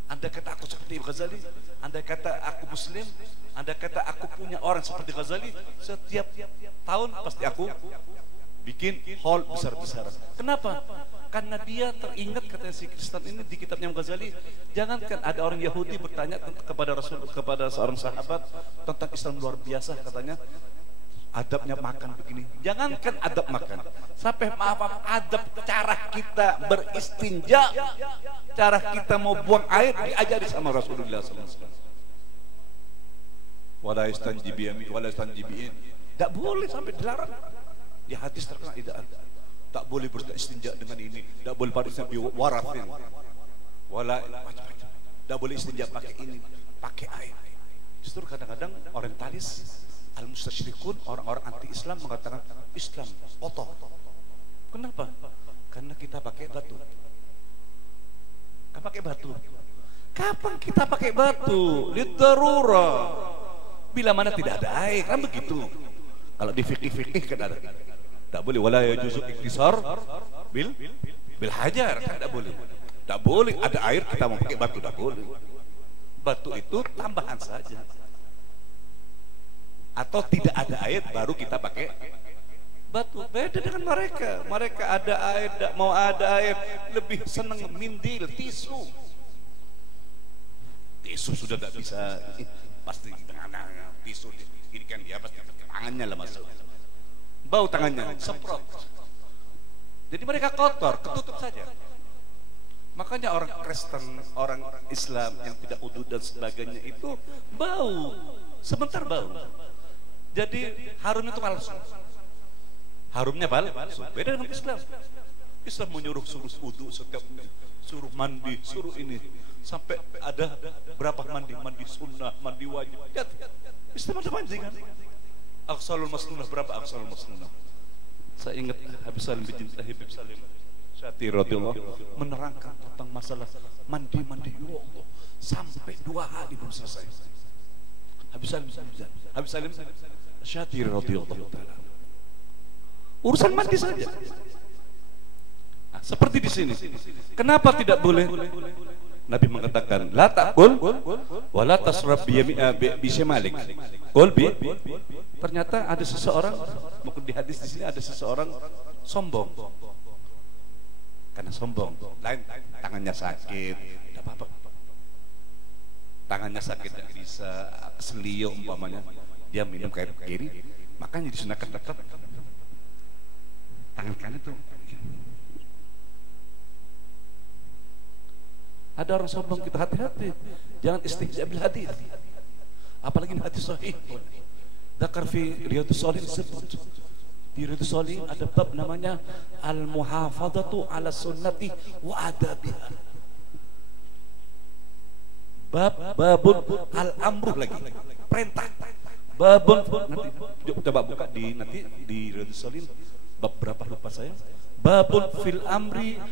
Andai kata aku seperti Imam Ghazali, andai kata aku Muslim, andai kata aku punya orang seperti Ghazali, setiap tahun pasti aku bikin hall besar-besaran. Kenapa? Karena dia teringat, kata si Kristen ini di kitabnya Imam Ghazali, jangankan ada orang Yahudi bertanya kepada seorang sahabat tentang Islam luar biasa, katanya adabnya makan begini. Jangankan adab makan, sampai maaf adab cara kita beristinja, cara kita mau buang air diajari sama Rasulullah SAW. Wala yastanji biyami wala yastanji bi'in. Tak boleh, sampai dilarang. Di hadis terkenal tidak ada. Tak boleh beristinja dengan ini, tak boleh beristinja biwarafin, wala macam-macam. Tak boleh istinja pakai ini, pakai air. Justru kadang-kadang orientalis, al-mustasyrikun, orang-orang anti-Islam mengatakan Islam kotor. Kenapa? Karena kita pakai batu. Kan pakai batu. Kapan kita pakai batu? Lidarura. Bila mana tidak ada air, kan begitu. Kalau di fikih kan ada. Tak boleh wala yajuzu iktisar bil hajar, kan tak boleh. Tak boleh ada air kita mau pakai batu, tak boleh. Batu itu tambahan saja. Atau tidak ada air baru kita pakai batu. Beda dengan mereka. Mereka ada air, tak mau ada air, lebih senang mindil, tisu. Tisu sudah tak bisa, pasti dengan tisu ini kan dia pasti tangannya lah masuk. Bau tangannya, semprot. Jadi mereka kotor, ketutup saja. Makanya orang Kristen, orang Islam yang tidak wudu dan sebagainya itu bau, sebentar bau. Jadi harum itu palsu. Harumnya palsu. Beda dengan Islam. Islam menyuruh suruh wudu setiap, suruh mandi, suruh ini. Sampai ada berapa mandi sunnah, mandi wajib. Islam ada mandi kan? Aqsalul masnunah, berapa aqsalul masnunah? Saya ingat Habib Salim bin Habib Salim Syati radhiyallahu menerangkan tentang masalah mandi ya Allah, sampai 2 hari belum selesai. Habib Salim Syati radhiyallahu taala. Urusan mandi saja. Nah, seperti di sini. Kenapa tidak boleh? Nabi mengatakan, la taqul wa la tasrab bi shimalik. Qul bi. Ternyata ada seseorang, mungkin di hadis di sini ada seseorang sombong. Karena sombong, lain tangannya sakit, tidak apa-apa. Tangannya sakit tidak bisa, keselio umpamanya, dia minum air kiri, makanya disunahkan tetap tangan kanan itu. Ada orang sombong, kita hati-hati, jangan istihza bil hadis, apalagi hadis sahih. Dzakar fi Riyadhus Shalihin disebut, di Riyadhus Shalihin ada bab namanya al-muhafadzatu ala sunnati wa adabiha. Babun al-amru lagi, perintah. Babun, nanti coba buka di nanti di Riyadhus Shalihin bab berapa lupa saya. Babun fil amri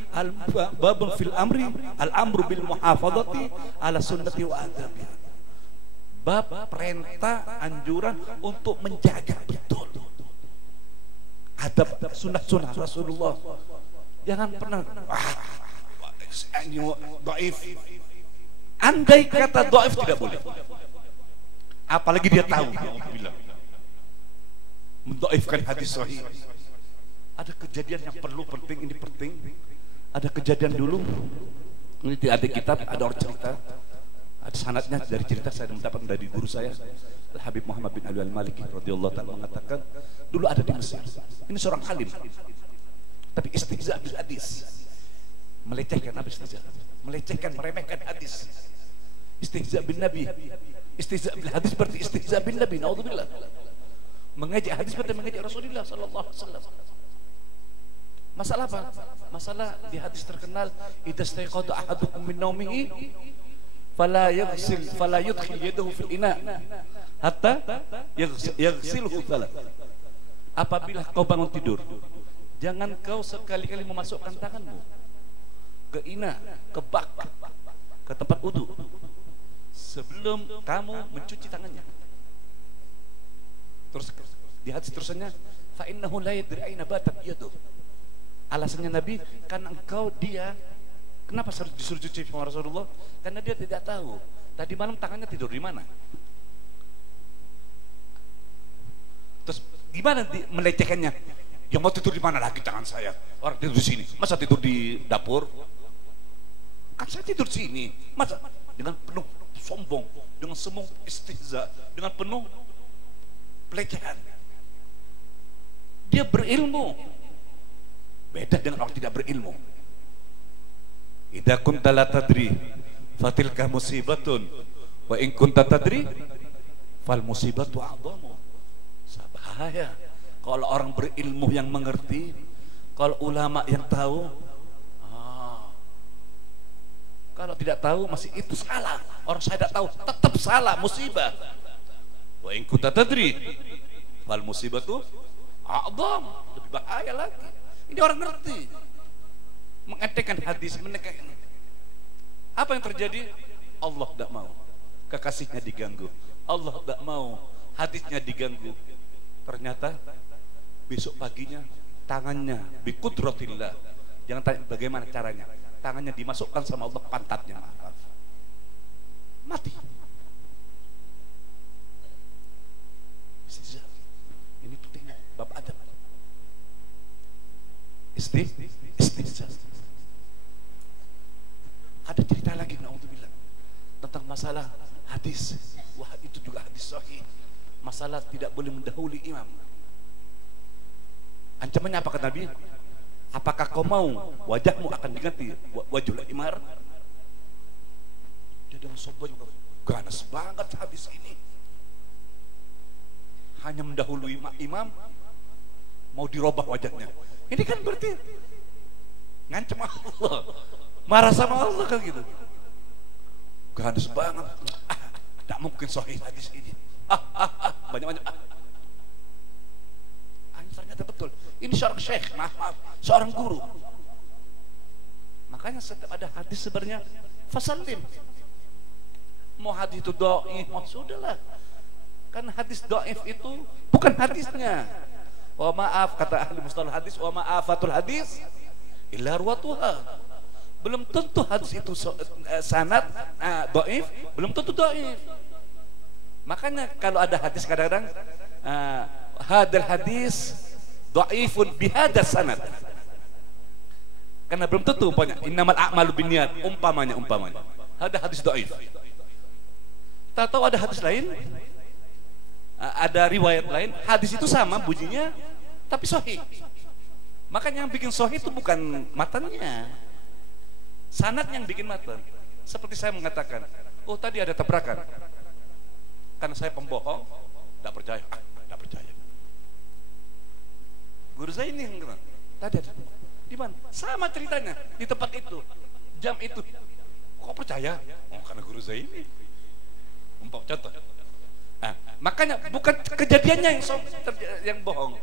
al-amru bil muhafadzati ala sunnati wa adabiha. Bab perintah anjuran untuk menjaga betul adab sunnah Rasulullah. Jangan pernah dhaif. Andai kata dhaif tidak boleh. Apalagi dia tahu bilang mendhaifkan hadis sahih. Ada kejadian yang perlu penting, ini penting. Ada kejadian dulu, ini tidak ada kitab, ada orang cerita, ada sanadnya dari cerita saya mendapat dari guru saya, Habib Muhammad bin Ali al-Maliki radhiyallahu ta'ala mengatakan, dulu ada di Mesir. Ini seorang alim, tapi istihza bil hadis, melecehkan apa istihza? Melecehkan, meremehkan hadis. Istihza bin Nabi, istihza bil hadis berarti istihza bin Nabi. Naudzubillah. Mengejek hadis berarti mengejek Rasulullah sallallahu alaihi wasallam. Masalah apa? Masalah di hadis terkenal, idza staiqadha ahadukum min naumihi fala yudkhil yadahu fil ina hatta yaghsilhu thalath. Apabila kau bangun tidur, jangan kau sekali-kali memasukkan tanganmu ke ina, ke bak, ke tempat wudu sebelum kamu mencuci tangannya. Terus di hadis terusannya, fa innahu la yadri aina batat yaduh. Alasannya Nabi, karena engkau dia, kenapa disuruh cuci sama Rasulullah? Karena dia tidak tahu tadi malam tangannya tidur di mana. Terus gimana melecehkannya? Yang mau tidur di mana lagi tangan saya? Orang tidur di sini, masa tidur di dapur? Kan saya tidur di sini, masa? Dengan penuh sombong, dengan semua istihza, dengan penuh pelecehan. Dia berilmu. Beda dengan orang tidak berilmu. Idza kunta la tadri fatilka musibatun wa in kunta tadri fal musibatu a'dhamu. Bahaya kalau orang berilmu yang mengerti, kalau ulama yang tahu. Kalau tidak tahu masih itu salah. Orang saya tidak tahu tetap salah, musibah. Wa in kunta tadri fal musibatu a'dham, lebih bahaya lagi. Ini orang ngerti, mengetekkan hadis, menekan. Apa yang terjadi? Allah tidak mau kekasihnya diganggu, Allah tidak mau hadisnya diganggu. Ternyata besok paginya tangannya biqudratillah, jangan tanya bagaimana caranya, tangannya dimasukkan sama Allah pantatnya, maaf, mati. Ini penting, bab adab. Istihza. Ada cerita lagi, naudzubillah, tentang masalah hadis. Wah, itu juga hadis sahih. Masalah tidak boleh mendahului imam. Ancamannya apa kata Nabi? Apakah kau mau wajahmu akan diganti wajhul imar? Dia dengan sombong, ganas banget hadis ini. Hanya mendahului imam, mau dirubah wajahnya. Ini kan berarti ngancam Allah, marah sama Allah kan gitu. Ganas banget. Tak mungkin sahih hadis ini. Banyak-banyak. Ternyata betul. Ini seorang syekh, maaf, seorang guru. Makanya setiap ada hadis sebenarnya fasallim. Mau hadis itu dhaif, sudahlah. Kan hadis dhaif itu bukan hadisnya. Wa maaf, kata ahli mustalah hadis, wa ma'afatul hadis illa ruwatuha. Belum tentu hadis itu sanad dhaif, belum tentu dhaif. Makanya kalau ada hadis kadang-kadang hadal hadis dhaifun bihadza sanad. Karena belum tentu umpamanya innamal a'malu binniyat, umpamanya ada hadis dhaif. Tahu ada hadis lain, ada riwayat lain, hadis itu sama bunyinya tapi sahih. Makanya yang bikin sahih itu bukan matannya, sanad yang bikin matan. Seperti saya mengatakan, oh tadi ada tabrakan, karena saya pembohong, tidak percaya, tidak percaya. Guru saya ini tadi ada di mana? Sama ceritanya di tempat itu, jam itu. Kok percaya? Oh karena guru saya ini. Umpam contoh. Nah, makanya bukan kejadiannya yang bohong,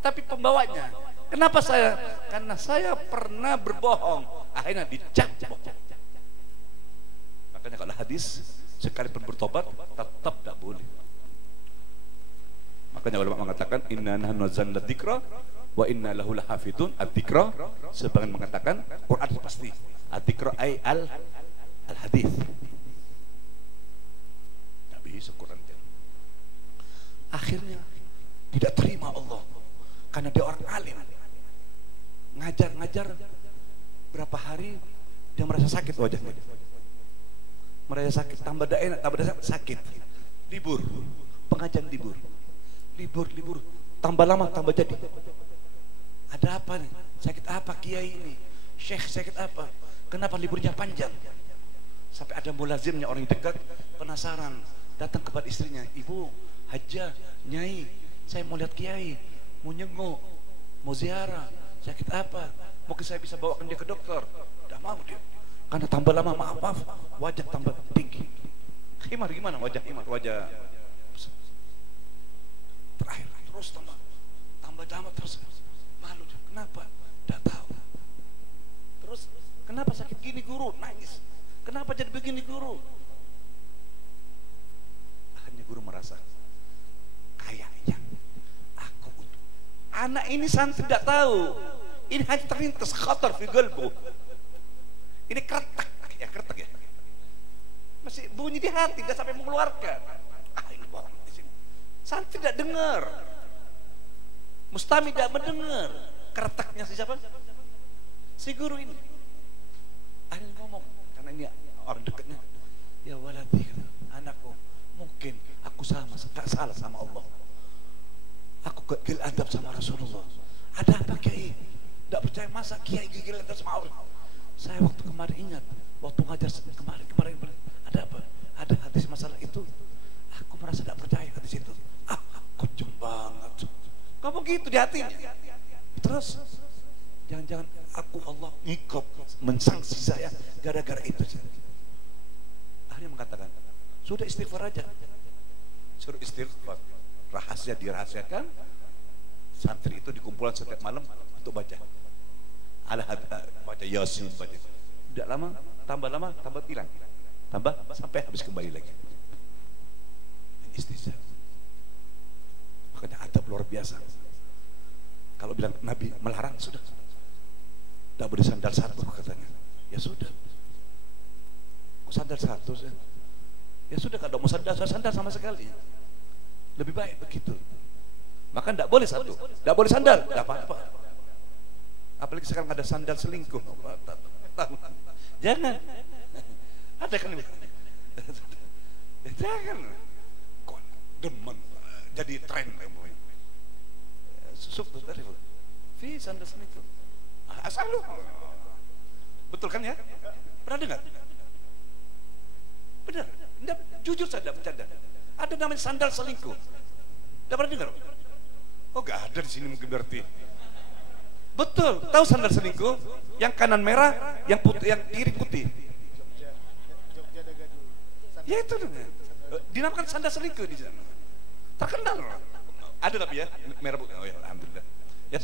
tapi pembawanya. Kenapa saya? Karena saya pernah berbohong, akhirnya dicap bohong. Makanya kalau hadis sekalipun bertobat tetap tidak boleh. Makanya ulama mengatakan inna nahnu nazzalna dzikra wa inna lahu lahafidun. Ad-dzikra sebagian mengatakan Quran pasti. Ad-dzikra ay al-hadis. Tidak bisa Quran. Akhirnya tidak terima Allah karena dia orang alim. Ngajar berapa hari dia merasa sakit wajahnya. Merasa sakit, tambah enak, tambah sakit. Libur, pengajian libur, tambah lama tambah jadi. Ada apa nih? Sakit apa kiai ini? Syekh sakit apa? Kenapa liburnya panjang? Sampai ada mulazimnya orang dekat penasaran, datang kepada istrinya, ibu, hajah, nyai, saya mau lihat kiai, mau nyenguk, mau ziarah, sakit apa? Mungkin saya bisa bawakan dia ke dokter. Tidak mau dia, karena tambah lama maaf, wajah tambah tinggi. Himar gimana wajah himar? Wajah terakhir terus tambah lama terus malu. Kenapa? Tidak tahu. Terus kenapa sakit gini guru? Nangis. Kenapa jadi begini guru? Akhirnya guru merasa kayaknya aku anak ini santri tidak tahu. Ini hanya terlintas khatar fi qalbu. Ini kretek ya. Masih bunyi di hati, tidak sampai mengeluarkan. Ini bohong di sini. Santri tidak dengar. Mustami tidak mendengar. Kreteknya siapa? Si guru ini. Akhirnya ngomong, karena ini orang dekatnya. Ya waladi, anakku, mungkin aku tak salah sama Allah. Aku gigil adab sama Rasulullah. Ada apa kiai? Tidak percaya masa kiai gigil adab sama Allah? Saya waktu kemarin ingat, waktu ngajar kemarin ada apa? Ada hadis masalah itu. Aku merasa tidak percaya hadis itu. Kocok banget. Kamu gitu di hatinya. Terus jangan-jangan aku Allah ngikop mensangsi saya gara-gara itu. Akhirnya mengatakan, sudah istighfar aja. Suruh istighfar. Rahasia dirahasiakan. Santri itu dikumpulkan setiap malam untuk baca. Baca Yasin, baca. Tidak lama, tambah hilang. Tambah sampai habis kembali lagi. Ini istihza. Makanya adab luar biasa. Kalau bilang Nabi melarang, sudah. Tidak boleh sandal satu katanya. Ya sudah. Sandal satu. Ya sudah, kalau mau sandal sama sekali. Lebih baik begitu. Maka tidak boleh satu. Tidak boleh sandal. Tidak apa-apa. Apalagi sekarang ada sandal selingkuh. Jangan. Ada kan? Jangan. Kok demen jadi tren. Sukses dari fi sandal selingkuh. Asal lu. Betul kan ya? Pernah dengar? Benar. Jujur saja bercanda. Ada namanya sandal selingkuh. Tidak pernah dengar? Oh gak ada di sini mungkin berarti. Betul. Tahu sandal selingkuh? Yang kanan merah, yang putih, yang kiri putih. Ya itu dengan. Dinamakan sandal selingkuh di sana. Terkenal. Ada tapi ya merah putih. Oh ya alhamdulillah. Ya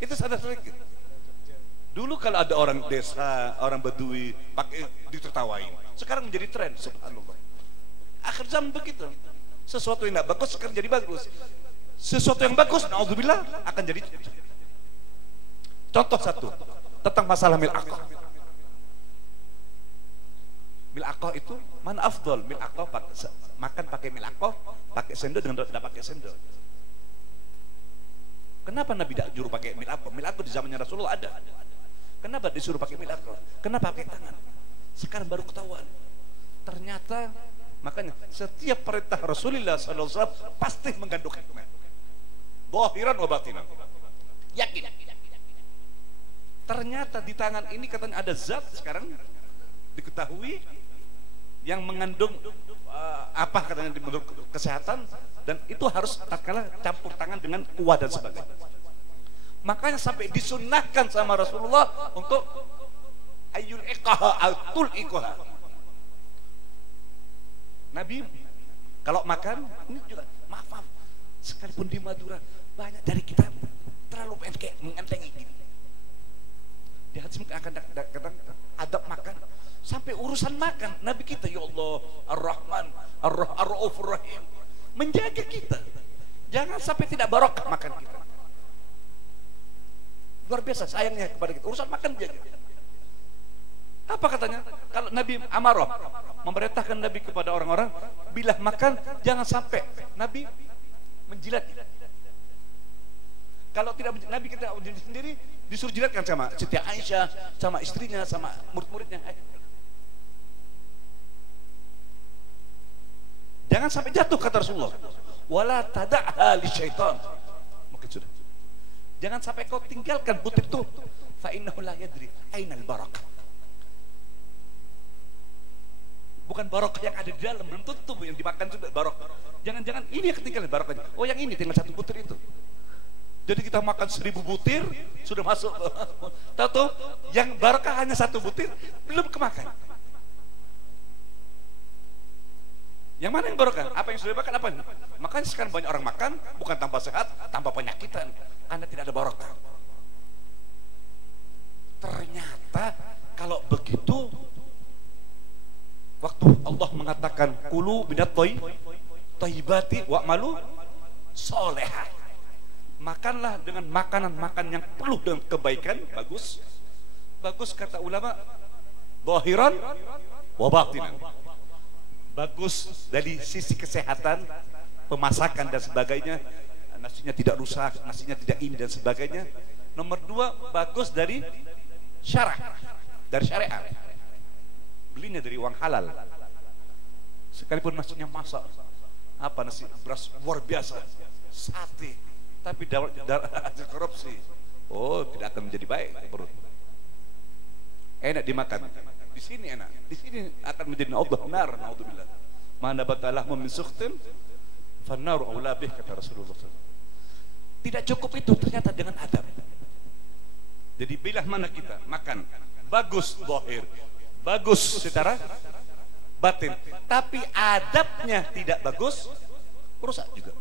itu sandal selingkuh. Dulu kalau ada orang desa, orang Badui pakai ditertawain. Sekarang menjadi tren, subhanallah. Akhir zaman begitu. Sesuatu yang tidak bagus sekarang jadi bagus. Sesuatu yang bagus, naudzubillah, akan jadi. Contoh satu, tentang masalah mil'aqah. Mil'aqah itu mana afdol? Mil'aqah makan pakai mil'aqah, pakai sendok dengan tidak pakai sendok. Kenapa Nabi tidak juru pakai mil'aqah? Mil'aqah di zamannya Rasulullah ada. Kenapa disuruh pakai mil'aqah? Kenapa pakai tangan? Sekarang baru ketahuan. Ternyata makanya setiap perintah Rasulullah SAW pasti mengandung hikmah. Zahiran wa batinan. Yakin. Ternyata di tangan ini katanya ada zat sekarang diketahui yang mengandung apa katanya menurut kesehatan, dan itu harus tatkala campur tangan dengan kuah dan sebagainya. Makanya sampai disunnahkan sama Rasulullah untuk ayyul iqaha atul iqaha. Nabi kalau makan ini juga maaf sekalipun di Madura banyak dari kita terlalu kayak mengentengi gini. Di hadis akan kadang adab makan sampai urusan makan Nabi kita ya Allah Ar-Rahman Ar-Raufur Rahim menjaga kita jangan sampai tidak barokah makan kita. Luar biasa sayangnya kepada kita urusan makan jaga. Apa katanya? Kalau Nabi Amarah memerintahkan Nabi kepada orang-orang bila makan jangan sampai Nabi menjilat. Kalau tidak Nabi kita sendiri disuruh jilatkan sama Siti Aisyah, sama istrinya, sama murid-muridnya. Jangan sampai jatuh kata Rasulullah. Wala tada'ha lisyaitan. Mungkin sudah. Jangan sampai kau tinggalkan butir itu. Fa innahu la yadri ainal barakah. Bukan barokah yang ada di dalam, belum tentu yang dimakan sudah barokah. Jangan-jangan ini yang ketinggalan barokahnya. Oh yang ini tinggal satu butir itu. Jadi kita makan 1000 butir sudah masuk. Tahu yang barokah hanya satu butir belum kemakan. Yang mana yang barokah? Apa yang sudah makan apa? Makanya sekarang banyak orang makan bukan tanpa sehat, tanpa penyakitan, karena tidak ada barokah. Ternyata kalau begitu waktu Allah mengatakan kulu minat thayyibati wa'malu sholihah, makanlah dengan makanan-makanan yang penuh dengan kebaikan, bagus kata ulama, zahiran wa batinan, bagus dari sisi kesehatan, pemasakan dan sebagainya, nasinya tidak rusak, nasinya tidak ini dan sebagainya. Nomor 2, bagus dari syariat, belinya dari uang halal. Sekalipun nasinya masak apa nasi beras luar biasa, sate, tapi hasil korupsi, oh tidak akan menjadi baik perut. Enak dimakan, di sini enak, di sini akan menjadi Allah nar, naudzubillah. Mana batalah min sukhtin fannaru aula bih kata Rasulullah. Tidak cukup itu ternyata dengan adab. Jadi bila mana kita makan bagus zahir, bagus secara batin, tapi adabnya tidak bagus, rusak juga.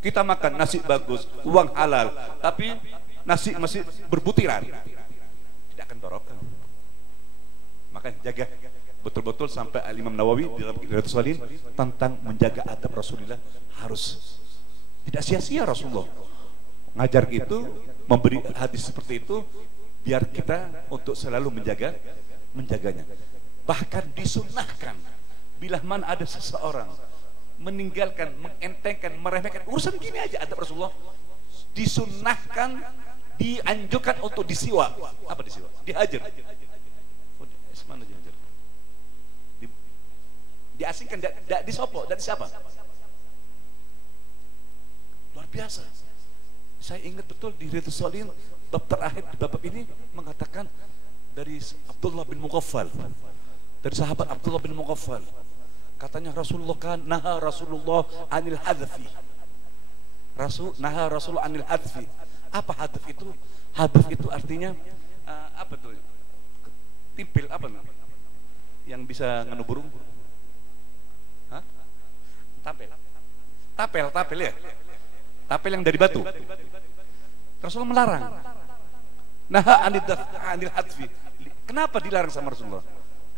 Kita makan nasi bagus, uang halal, tapi nasi masih berbutiran, tidak akan barokah. Makanya jaga betul-betul sampai Imam Nawawi dalam Riyadhus Shalihin tentang menjaga adab Rasulullah, harus tidak sia-sia Rasulullah ngajar gitu, memberi hadis seperti itu biar kita untuk selalu menjaganya. Bahkan disunnahkan bila mana ada seseorang meninggalkan, mengentengkan, meremehkan urusan gini aja adab Rasulullah, disunnahkan, dianjurkan untuk disiwa. Apa disiwa? Dihajar. Oh, mana dihajar? Diasingkan, disopo, dari siapa? Luar biasa. Saya ingat betul di Riyadhus Shalihin bab terakhir di bab ini mengatakan dari Abdullah bin Mughaffal, dari sahabat Abdullah bin Mughaffal, katanya Rasulullah naha Rasulullah anil hadfi. Naha Rasulullah anil hadfi. Apa hadf itu? Hadf itu artinya apa tuh? Timpil apa nih? Yang bisa nganu burung? Hah? Tapel ya? Tapel yang dari batu. Rasulullah melarang. Naha anil hadfi. Kenapa dilarang sama Rasulullah?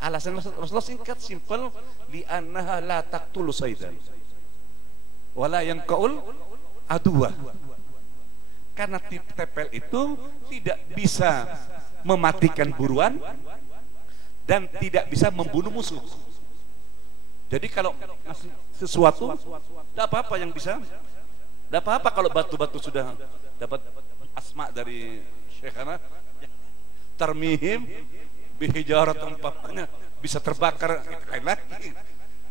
Alasan Rasulullah singkat, simpel, li'annaha la taqtulu saidan wala yanqaul aduwa. Karena tempel itu tidak bisa mematikan buruan dan tidak bisa membunuh musuh. Jadi kalau ngasih sesuatu, tidak apa-apa yang bisa. Tidak apa-apa kalau batu-batu sudah dapat asma dari Syekhana, tarmihim bihijarat umpamanya bisa terbakar, itu lain lagi.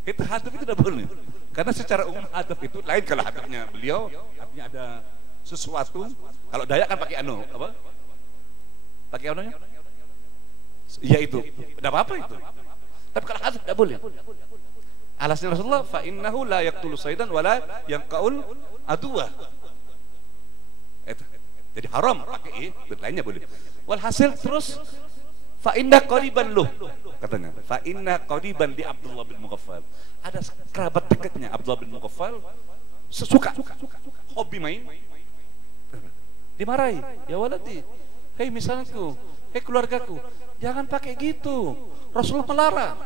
Itu hadap itu tidak boleh. Karena secara umum hadap itu lain kalau hadapnya beliau, artinya ada sesuatu. Kalau Dayak kan pakai anu, apa? Pakai anunya? Iya itu, tidak apa-apa itu. Tapi kalau hadap tidak boleh. Alasnya Rasulullah, fa innahu la yaqtulu saydan wala yanqaul aduwa. Itu. Jadi haram pakai lainnya boleh. Walhasil terus fa inna qariban luh katanya. Fa inna qariban di Abdullah bin Mughaffal. Ada kerabat dekatnya Abdullah bin Mughaffal suka hobi main. Dimarahi, ya waladi. Hei misalku, hei keluargaku, jangan pakai gitu. Rasulullah melarang.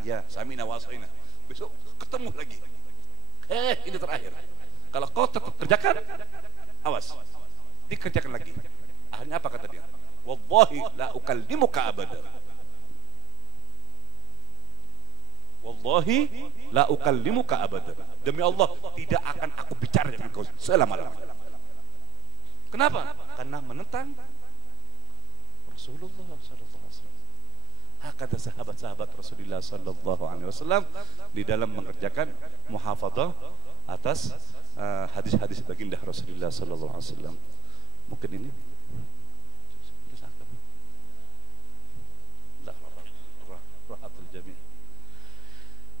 Ya, samina wa asaina. Besok ketemu lagi. Ini terakhir. Kalau kau tetap kerjakan, awas, dikerjakan lagi. Akhirnya apa kata dia? Wallahi la ukallimuka abada. Wallahi la ukallimuka abada. Demi Allah, tidak akan aku bicara dengan kau selama-lamanya. Kenapa? Karena menentang Rasulullah sallallahu alaihi wasallam. Hakada sahabat-sahabat Rasulullah sallallahu alaihi wasallam di dalam mengerjakan muhafadzah atas hadis-hadis baginda Rasulullah sallallahu alaihi wasallam. Mungkin ini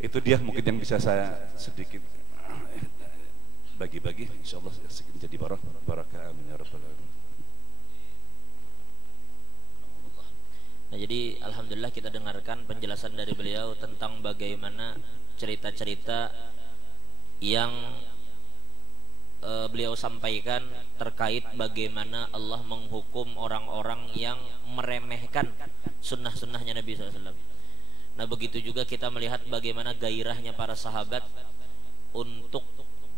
itu dia mungkin yang bisa saya sedikit bagi-bagi, insyaallah sedikit jadi barakah amin ya rabbal alamin. Nah, jadi alhamdulillah kita dengarkan penjelasan dari beliau tentang bagaimana cerita-cerita yang beliau sampaikan terkait bagaimana Allah menghukum orang-orang yang meremehkan sunnah-sunnahnya Nabi SAW. Nah, begitu juga kita melihat bagaimana gairahnya para sahabat untuk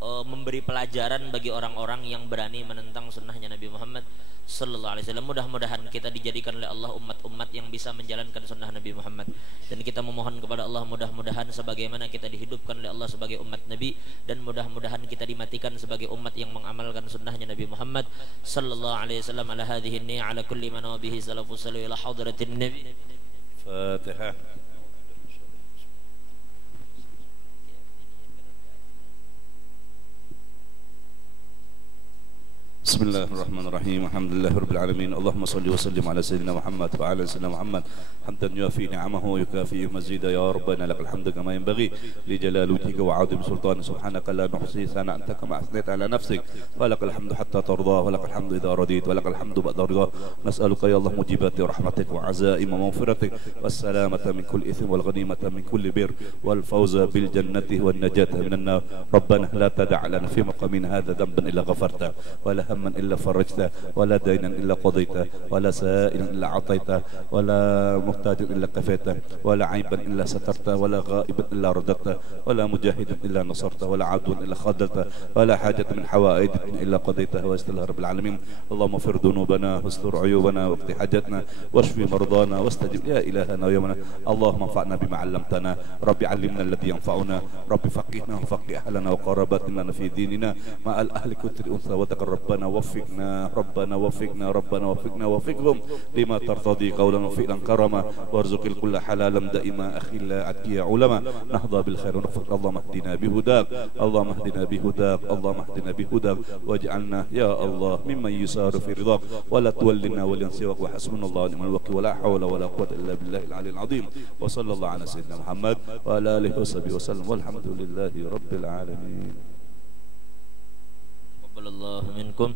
memberi pelajaran bagi orang-orang yang berani menentang sunnahnya Nabi Muhammad Sallallahu Alaihi Wasallam. Mudah-mudahan kita dijadikan oleh Allah umat-umat yang bisa menjalankan sunnah Nabi Muhammad, dan kita memohon kepada Allah mudah-mudahan sebagaimana kita dihidupkan oleh Allah sebagai umat Nabi, dan mudah-mudahan kita dimatikan sebagai umat yang mengamalkan sunnahnya Nabi Muhammad Sallallahu Alaihi Wasallam. Ala hadhihi ni'ah ala kulli man wa bihi salafus salih ila hadratin Nabi. Fatihah. بسم الله الرحمن الرحيم الحمد لله رب العالمين اللهم صل وسلم على سيدنا محمد وعلى سيدنا محمد حمدا يوافي نعمه ويكافئ مزيدا يا ربنا لك الحمد كما ينبغي لجلال وجهك وعظيم سلطانك سبحانك لا نحصي ثناء أنت كما أثنيت على نفسك ولك الحمد حتى ترضى ولك الحمد إذا رضيت ولك الحمد بعد رضا. نسألك يا الله موجبات رحمتك وعزائم مغفرتك والسلامة من كل إثم والغنيمة من كل بر والفوز بالجنة والنجاة من النار. ربنا لا تدع لنا في مقامنا هذا ذنبا إلا غفرته ولا هما إلا فرجته ولا دينا إلا قضيته ولا سائلا إلا عطيته ولا محتاجا إلا كفيته ولا عيبا إلا سترته ولا غائبا إلا رددته ولا مجاهدا إلا نصرته ولا عدوا إلا خذلته ولا حاجة من حوائج إلا قضيتها ويستلها رب العالمين. اللهم اغفر ذنوبنا واستر عيوبنا واقض حاجتنا واشف مرضانا واستجب يا إلهنا ويومنا. اللهم انفعنا بما علمتنا رب علمنا الذي ينفعنا رب فقهنا وفقه أهلنا وقراباتنا في ديننا مع الأهل كثر أنثى وذكر ربنا وفقنا ربنا وفقنا ربنا وفقنا وفقهم لما ترتضي قولا وفعلا كرما وارزق الكل حلالا دائما أخلا أتقيا علما نهضى بالخير ونفق. اللهم اهدنا بهداك اللهم اهدنا بهداك اللهم اهدنا بهداك واجعلنا يا الله ممن يسار في رضاك ولا تولنا وليا سواك وحسبنا الله ونعم الوكيل ولا حول ولا قوة إلا بالله العلي العظيم. وصلى الله على سيدنا محمد وعلى آله وصحبه وسلم والحمد لله رب العالمين. Taqabbalallahu minkum.